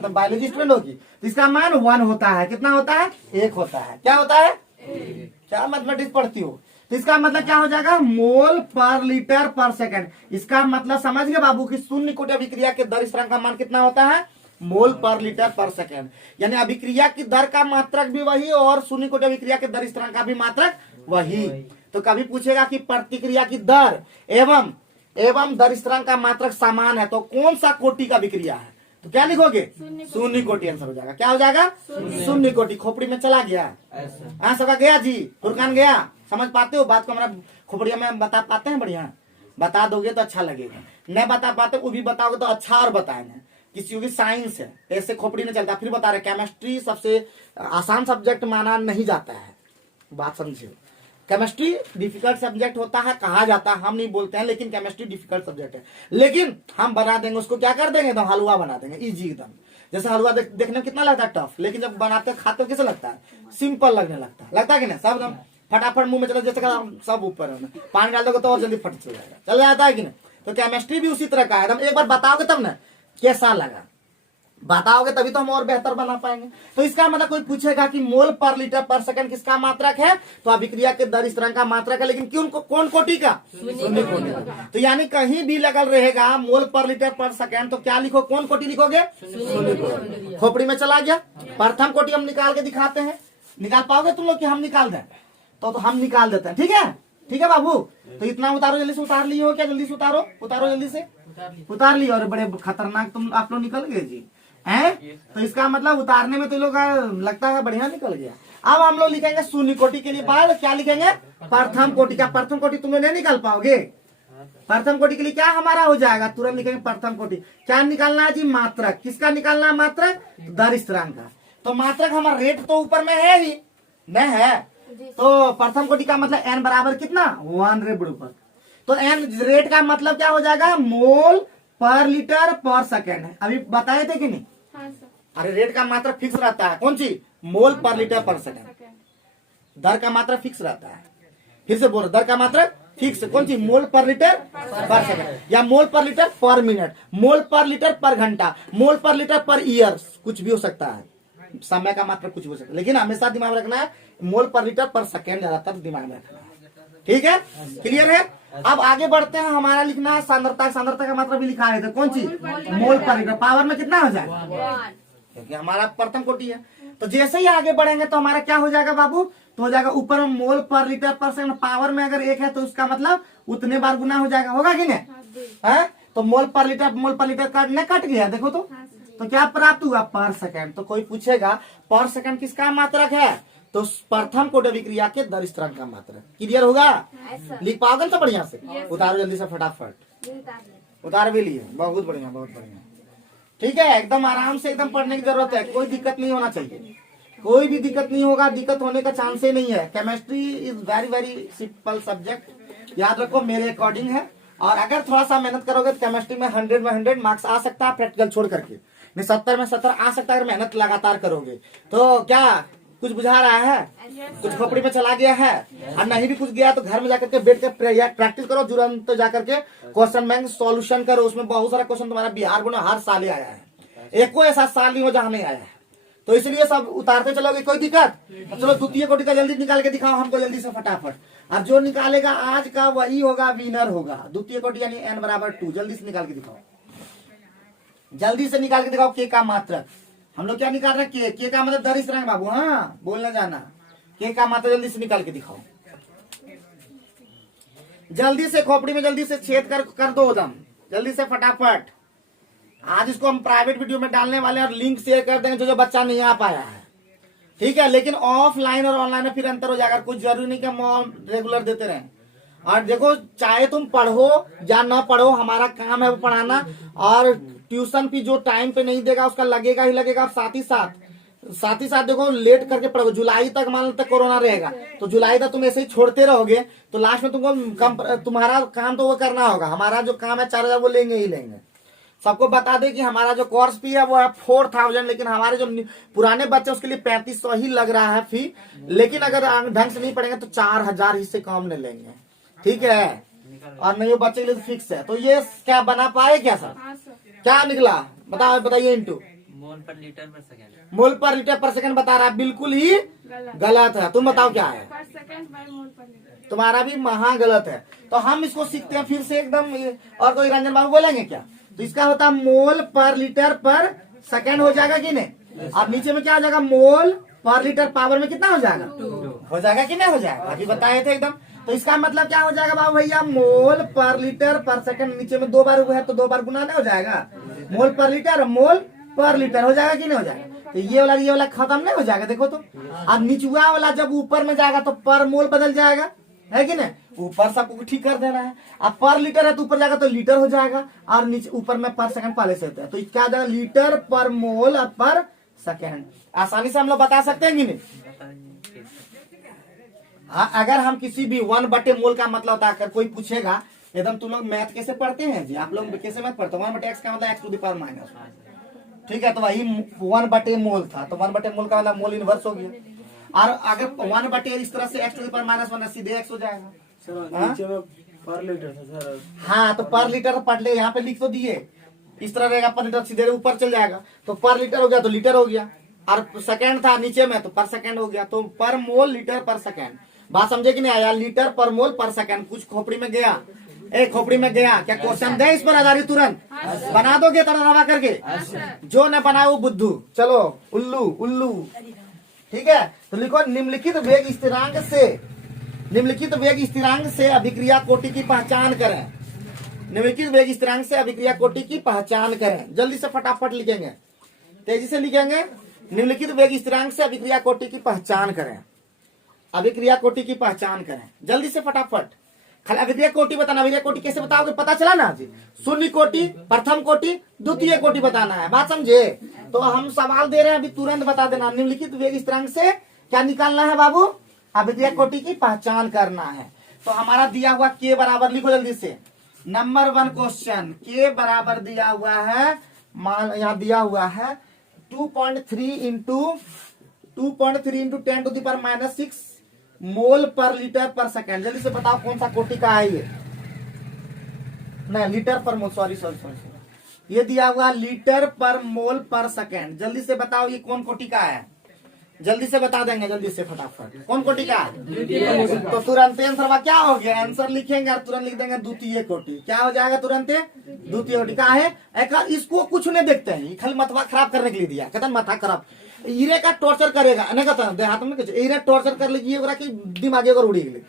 बायोलॉजी स्टूडेंट होगी तो इसका मान 1 होता है। कितना होता है? 1 होता है। क्या होता है? क्या मैथमेटिक्स पढ़ती हो? तो इसका मतलब क्या हो जाएगा? मोल पर लीटर पर सेकंड। इसका मतलब समझ गए बाबू कि शून्य कोटि अभिक्रिया के दर स्थिरांक का मान कितना होता है? मोल पर लीटर पर सेकंड। यानी अभिक्रिया की दर का मात्रक भी वही और शून्य कोटि अभिक्रिया के दर स्थिरांक का भी मात्रक वही। तो कभी पूछेगा कि प्रतिक्रिया की दर एवं दर स्थिरांक का मात्रक समान है तो कौन सा कोटि का अभिक्रिया है? तो क्या लिखोगे? शून्य कोटि आंसर हो जाएगा। क्या हो जाएगा? शून्य कोटि। खोपड़ी में चला गया, सबका गया जी, फुरकान गया। समझ पाते हो बात को? हमारा खोपड़िया में बता पाते हैं? बढ़िया बता दोगे तो अच्छा लगेगा, नहीं बता पाते वो भी बताओगे तो अच्छा और बताएंगे। किसी की साइंस है ऐसे खोपड़ी में चलता, फिर बता रहे केमिस्ट्री सबसे आसान सब्जेक्ट माना नहीं जाता है। बात समझिए, केमिस्ट्री डिफिकल्ट सब्जेक्ट होता है कहा जाता है, हम नहीं बोलते हैं, लेकिन केमिस्ट्री डिफिकल्ट सब्जेक्ट है। लेकिन हम बना देंगे उसको, क्या कर देंगे? तो हलवा बना देंगे इजी एकदम। जैसे हलवा देखने में कितना लगता है टफ, लेकिन जब बनाते खाते कैसे लगता है? सिंपल लगने लगता है। लगता है कि नहीं? सब एकदम फटाफट मुंह में चला, जैसे सब ऊपर है, पानी डाल दोगे तो और जल्दी फट चल जाएगा, चल जाता है कि नहीं? तो केमिस्ट्री भी उसी तरह का है। एक बार बताओगे तब ना कैसा लगा, बताओगे तभी तो हम और बेहतर बना पाएंगे। तो इसका मतलब कोई पूछेगा कि मोल पर लीटर पर सेकंड किसका मात्रक है? तो अभिक्रिया के दर स्थिरांक का मात्रक है, लेकिन क्यों? कौन कोटि का? शून्य कोटि का। तो यानी कहीं भी लगल रहेगा मोल पर लीटर पर सेकंड तो क्या लिखो? कौन कोटि लिखोगे? शून्य कोटि। खोपड़ी में चला गया। प्रथम कोटि हम निकाल के दिखाते हैं, निकाल पाओगे तुम लोग कि हम निकाल दें? तो हम निकाल देते हैं, ठीक है? ठीक है बाबू, तो इतना उतारो, जल्दी से उतार लिए हो क्या? जल्दी से उतारो, उतारो जल्दी से, उतार लियो। और बड़े खतरनाक तुम आप लोग निकल गए जी हैं। तो इसका मतलब उतारने में तो लोग लगता है बढ़िया निकल गया। अब हम लोग लिखेंगे शून्य कोटि के लिए बाद क्या लिखेंगे? प्रथम कोटि का। प्रथम कोटि तुम लोग नहीं निकाल पाओगे। प्रथम कोटि के लिए क्या हमारा हो जाएगा? तुरंत लिखेंगे प्रथम कोटि। क्या निकालना है जी? मात्रक। किसका निकालना है? मात्रक दर स्थिरांक का। तो मात्रक हमारा रेट तो ऊपर में है ही, नहीं है? तो प्रथम कोटि का मतलब n बराबर कितना? 1 रे बड़ूपर। तो n रेट का मतलब क्या हो जाएगा? मोल पर लीटर पर सेकेंड है। अभी बताए थे कि नहीं? हाँ सर। अरे रेट का मात्रा फिक्स रहता है, कौन सी? मोल पर लीटर पर सेकेंड। दर का मात्रा फिक्स रहता है। फिर से बोलो, दर का मात्रा फिक्स कौन सी, मोल पर लीटर पर सेकंड, या मोल पर लीटर पर मिनट, मोल पर लीटर पर घंटा, मोल पर लीटर पर ईयर, कुछ भी हो सकता है, समय का मात्रा कुछ भी हो सकता है, लेकिन हमेशा दिमाग में रखना है मोल पर लीटर पर सेकंड ज्यादातर दिमाग में रखना है। ठीक है, क्लियर है। अब आगे बढ़ते हैं, हमारा लिखना है सांद्रता, सांद्रता का मात्रा भी लिखा है कौन सी, मोल पर लीटर, पावर में कितना हो जाएगा, क्योंकि हमारा प्रथम कोटि है। तो जैसे ही आगे बढ़ेंगे तो हमारा क्या हो जाएगा बाबू, तो हो जाएगा ऊपर में मोल पर लीटर पर सेकंड, पावर में अगर 1 है तो उसका मतलब उतने बार गुना हो जाएगा, होगा कि नहीं है। तो मोल पर लीटर कट गया, देखो तो क्या प्राप्त हुआ, पर सेकंड। तो कोई पूछेगा पर सेकंड किसका मात्रक है, तो प्रथम कोटि अभिक्रिया के दर स्थिरांक का मात्रक। क्लियर होगा, लिख पाओगे तो बढ़िया से, उतारो जल्दी से फटाफट, उतार भी लिए, बहुत बढ़िया बहुत बढ़िया। ठीक है, एकदम आराम से एकदम पढ़ने की जरूरत है, कोई दिक्कत नहीं होना चाहिए, कोई भी दिक्कत नहीं होगा, दिक्कत होने का चांस ही नहीं है। Chemistry is very very simple subject, याद रखो मेरे अकॉर्डिंग है। और अगर थोड़ा सा मेहनत करोगे तो केमिस्ट्री में 100 में 100 मार्क्स आ सकता है, प्रैक्टिकल छोड़ करके, नहीं 70 में 70 आ सकता है अगर मेहनत लगातार करोगे। तो क्या कुछ बुझा रहा है, कुछ खोपड़ी में चला गया है, और नहीं भी कुछ गया तो घर में जाकर के बैठ कर प्रैक्टिस करो, तुरंत जाकर के क्वेश्चन बैंक सॉल्यूशन करो। उसमें बहुत सारा क्वेश्चन तुम्हारा बिहार बोर्ड में हर साल ही आया है, एक कोई ऐसा साल नहीं हो जहाँ नहीं आया है। तो इसलिए सब उतारते चलोगे, कोई दिक्कत। चलो द्वितीय कोटि का जल्दी निकाल के दिखाओ हमको, जल्दी से फटाफट। और जो निकालेगा आज का वही होगा विनर होगा। द्वितीय कोटि यानी n बराबर 2, जल्दी से निकाल के दिखाओ, जल्दी से निकाल के दिखाओ। के का मात्रक हम लोग क्या निकाल रहे हैं, के का मतलब दर स्थिरांक बाबू, हाँ बोलना जाना, के का मात्रक जल्दी से निकाल के दिखाओ, जल्दी से खोपड़ी में जल्दी से छेद कर दो एकदम जल्दी से फटाफट। आज इसको हम प्राइवेट वीडियो में डालने वाले हैं और लिंक शेयर कर देंगे जो बच्चा नहीं आ पाया है। ठीक है, लेकिन ऑफलाइन और ऑनलाइन में फिर अंतर हो जाएगा, कुछ जरूरी नहीं कि हम रेगुलर देते रहें। और देखो चाहे तुम पढ़ो या ना पढ़ो, हमारा काम है वो पढ़ाना। और ट्यूशन फी जो टाइम पे नहीं देगा उसका लगेगा ही लगेगा। और साथ ही साथ देखो लेट करके पढ़ो, जुलाई तक मान लो तक कोरोना रहेगा, तो जुलाई तक तुम ऐसे ही छोड़ते रहोगे तो लास्ट में तुमको तुम्हारा काम तो वो करना होगा। हमारा जो काम है 4000 वो लेंगे ही लेंगे। सबको बता दें कि हमारा जो कोर्स फी है वो है 4000, लेकिन हमारे जो पुराने बच्चे उसके लिए 3500 ही लग रहा है फी। लेकिन अगर ढंग से नहीं पढ़ेंगे तो 4000 ही से कम नहीं लेंगे। ठीक है, और नहीं वो बच्चे के लिए तो फिक्स है। तो ये क्या बना पाए क्या सर, क्या निकला बताइए इंटू मोल पर लीटर पर सेकंड, मोल पर लीटर पर सेकंड बता रहा है, बिल्कुल ही गलत है। तुम बताओ क्या है, तुम्हारा भी महा गलत है। तो हम इसको सीखते हैं फिर से एकदम। और कोई रंजन बाबू बोलेंगे क्या, तो इसका होता है मोल पर लीटर पर सेकंड हो जाएगा कि नहीं। अब नीचे में क्या हो जाएगा, मोल पर लीटर पावर में कितना हो जाएगा, हो जाएगा कि नहीं हो जाएगा, अभी बताए थे एकदम। तो इसका मतलब क्या हो जाएगा बाबू भैया, मोल पर लीटर पर सेकंड, नीचे में 2 बार हुआ है तो 2 बार गुना नहीं हो जाएगा, मोल पर लीटर मोल पर लीटर हो जाएगा कि नहीं हो जाएगा। तो ये वाला खत्म नहीं हो जाएगा, देखो तो। अब निचुआ वाला जब ऊपर में जाएगा तो पर मोल बदल जाएगा, है कि नहीं। ऊपर सबको ठीक कर देना है। अब पर लीटर है तो ऊपर जाएगा तो लीटर हो जाएगा, और नीचे ऊपर में पर सेकंड पहले से होता है, तो क्या जाएगा लीटर पर मोल और पर सेकंड। आसानी से हम लोग बता सकते हैं कि नहीं। अगर हम किसी भी 1/, मोल का मतलब होता है, अगर कोई पूछेगा एकदम, तुम लोग मैथ कैसे पढ़ते हैं जी, आप लोग कैसे मैथ पढ़ते हैं, 1/x का मतलब x to the power minus. ठीक है, तो वही 1/, मोल था, तो 1/, मोल का मतलब मोल इनवर्स हो गया। और अगर 1/, इस तरह से x टू द पावर -1 सीधे x हो जाएगा। नीचे में पर लीटर था सर। हाँ, तो पर लीटर पढ़ ले, यहाँ पे लिख तो दिए, इस तरह रहेगा, पर लीटर सीधे ऊपर चल जाएगा, तो पर लीटर हो गया तो लीटर हो गया। और सेकंड था नीचे में तो पर सेकंड हो गया, तो पर मोल लीटर पर सेकंड। बात समझे कि नहीं आया, लीटर पर मोल पर सेकंड। कुछ खोपड़ी में गया, खोपड़ी में गया क्या, क्वेश्चन दे इस पर आधारित तुरंत बना दोगे तरह करके, जो न बनाए वो बुद्धू। चलो उल्लू। ठीक है, तो लिखो निम्नलिखित वेग स्थिरांक से अभिक्रिया कोटि की पहचान करें। निम्नलिखित वेग स्थिरांक से अभिक्रिया कोटि की पहचान करें, जल्दी से फटाफट लिखेंगे, तेजी से लिखेंगे। निम्नलिखित वेग स्थिरांक से अभिक्रिया कोटि की पहचान करें, अभिक्रिया कोटि की पहचान करें, जल्दी से फटाफट। खाली अभिक्रिया कोटि बताना, अभिक्रिया कोटि कैसे बताओगे, पता चला ना जी। शून्य कोटि, प्रथम कोटि, द्वितीय कोटि बताना है, बात समझे। तो हम सवाल दे रहे हैं, अभी तुरंत बता देना। निम्नलिखित वेग स्थिरांक से क्या निकालना है बाबू, अभिक्रिया कोटि की पहचान करना है। तो हमारा दिया हुआ के बराबर, लिखो जल्दी से, नंबर 1 क्वेश्चन, के बराबर दिया हुआ है, मान यहाँ दिया हुआ है 2.3 इंटू 10 टू द पावर -6 मोल पर लीटर पर सेकेंड। जल्दी से बताओ कौन सा कोटि का है ये? नहीं, लीटर पर मोल, सॉरी, ये दिया हुआ लीटर पर मोल पर सेकेंड। जल्दी से बताओ ये कौन कोटि का है? जल्दी से बता देंगे, जल्दी से फटाफट। कौन कोटि का? तो तुरंत आंसर क्या हो गया? आंसर लिखेंगे और तुरंत लिख देंगे द्वितीय कोटि। क्या हो जाएगा तुरंत? द्वितीय कोटि का है। इसको कुछ नहीं देखते हैं, खाली मतवा खराब करने के लिए दिया। कहते हैं माथा खराब, ईरे का टॉर्चर करेगा, नहीं कहता देहात में ईरे टॉर्चर कर लीजिए कि दिमागी अगर उड़ी गई।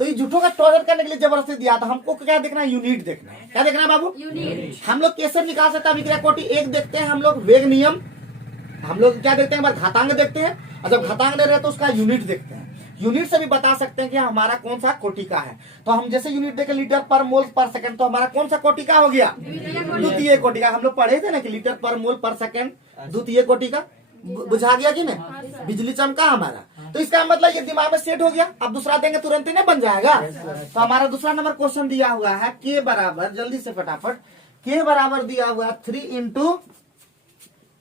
तो ये झूठों का टॉर्चर करने के लिए जबरदस्ती दिया था। हमको क्या देखना है? यूनिट देखना है। क्या देखना है बाबू? यूनिट। हम लोग कैसे निकाल सकते हैं? विक्रिया कोटि एक देखते हैं हम लोग, वेग नियम। हम लोग क्या देखते हैं? घातांक देखते हैं, और जब घातांक ले रहे हैं तो उसका यूनिट देखते हैं। यूनिट से भी बता सकते हैं कि हमारा कौन सा कोटि का है। तो हम जैसे यूनिट देखे लीटर पर मोल पर सेकंड, तो हमारा कौन सा कोटि का हो गया? द्वितीय कोटि का। हम लोग पढ़े थे ना कि लीटर पर मोल पर सेकंड द्वितीय कोटि का। बुझा गया कि नहीं? बिजली चमका हमारा। तो इसका मतलब ये दिमाग में सेट हो गया। अब दूसरा देंगे तुरंत ही नहीं बन जाएगा। तो हमारा दूसरा नंबर क्वेश्चन दिया हुआ है के बराबर, जल्दी से फटाफट, के बराबर दिया हुआ 3 ×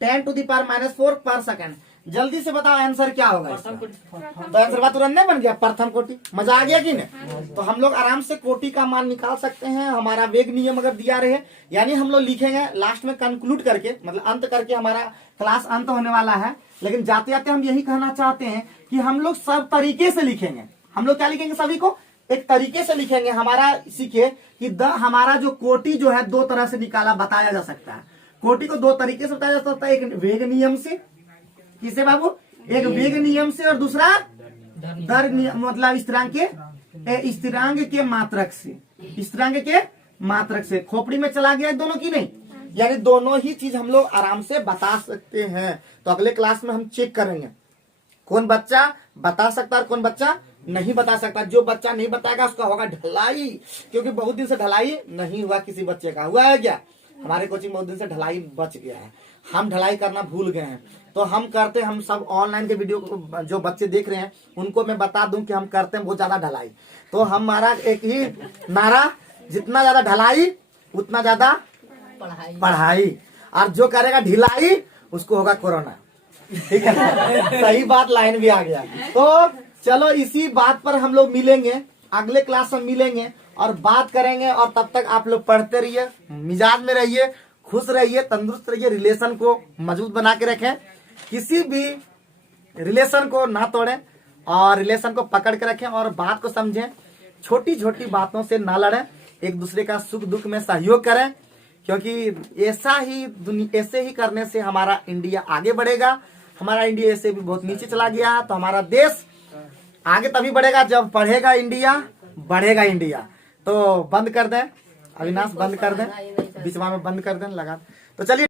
10⁻⁴ पर सेकंड। जल्दी से बताओ आंसर क्या होगा इसका? तो आंसर तुरंत नहीं बन गया? प्रथम कोटि। मजा आ गया कि नहीं? तो हम लोग आराम से कोटि का मान निकाल सकते हैं। हमारा वेग नियम अगर दिया रहे, यानी हम लोग लिखेंगे लास्ट में कंक्लूड करके, मतलब अंत करके हमारा क्लास अंत होने वाला है। लेकिन जाते जाते हम यही कहना चाहते हैं कि हम लोग सब तरीके से लिखेंगे। हम लोग क्या लिखेंगे? सभी को एक तरीके से लिखेंगे। हमारा सीखे कि हमारा जो कोटि जो है दो तरह से निकाला बताया जा सकता है। कोटि को दो तरीके से बताया जा सकता है, एक वेग नियम से। किसे बाबू? एक वेग नियम से, और दूसरा दर नियम, मतलब स्थिरांक के मात्रक से। स्थिरांक के मात्रक से खोपड़ी में चला गया दोनों की नहीं, यानी दोनों ही चीज हम लोग आराम से बता सकते हैं। तो अगले क्लास में हम चेक करेंगे कौन बच्चा बता सकता है और कौन बच्चा नहीं बता सकता। जो बच्चा नहीं बताएगा उसका होगा ढलाई, क्योंकि बहुत दिन से ढलाई नहीं हुआ किसी बच्चे का। हुआ है क्या? हमारे कोचिंग बहुत दिन से ढलाई बच गया है, हम ढलाई करना भूल गए हैं। तो हम करते हैं, हम सब ऑनलाइन के वीडियो को जो बच्चे देख रहे हैं उनको मैं बता दूं कि हम करते हैं बहुत ज्यादा ढलाई। तो हमारा एक ही नारा, जितना ज्यादा ढलाई उतना ज्यादा पढ़ाई, और जो करेगा ढिलाई उसको होगा कोरोना। ठीक है? सही बात, लाइन भी आ गया। तो चलो इसी बात पर हम लोग मिलेंगे, अगले क्लास में मिलेंगे और बात करेंगे। और तब तक आप लोग पढ़ते रहिए, मिजाज में रहिए, खुश रहिए, तंदुरुस्त रहिए, रिलेशन को मजबूत बना के रखें, किसी भी रिलेशन को ना तोड़ें और रिलेशन को पकड़ के रखें और बात को समझें। छोटी छोटी बातों से ना लड़ें, एक दूसरे का सुख दुख में सहयोग करें, क्योंकि ऐसे ही करने से हमारा इंडिया आगे बढ़ेगा। हमारा इंडिया ऐसे भी बहुत नीचे चला गया, तो हमारा देश आगे तभी बढ़ेगा जब पढ़ेगा इंडिया, बढ़ेगा इंडिया। तो बंद कर दें अविनाश, बंद कर दें, बीच में बंद कर दें लगा। तो चलिए।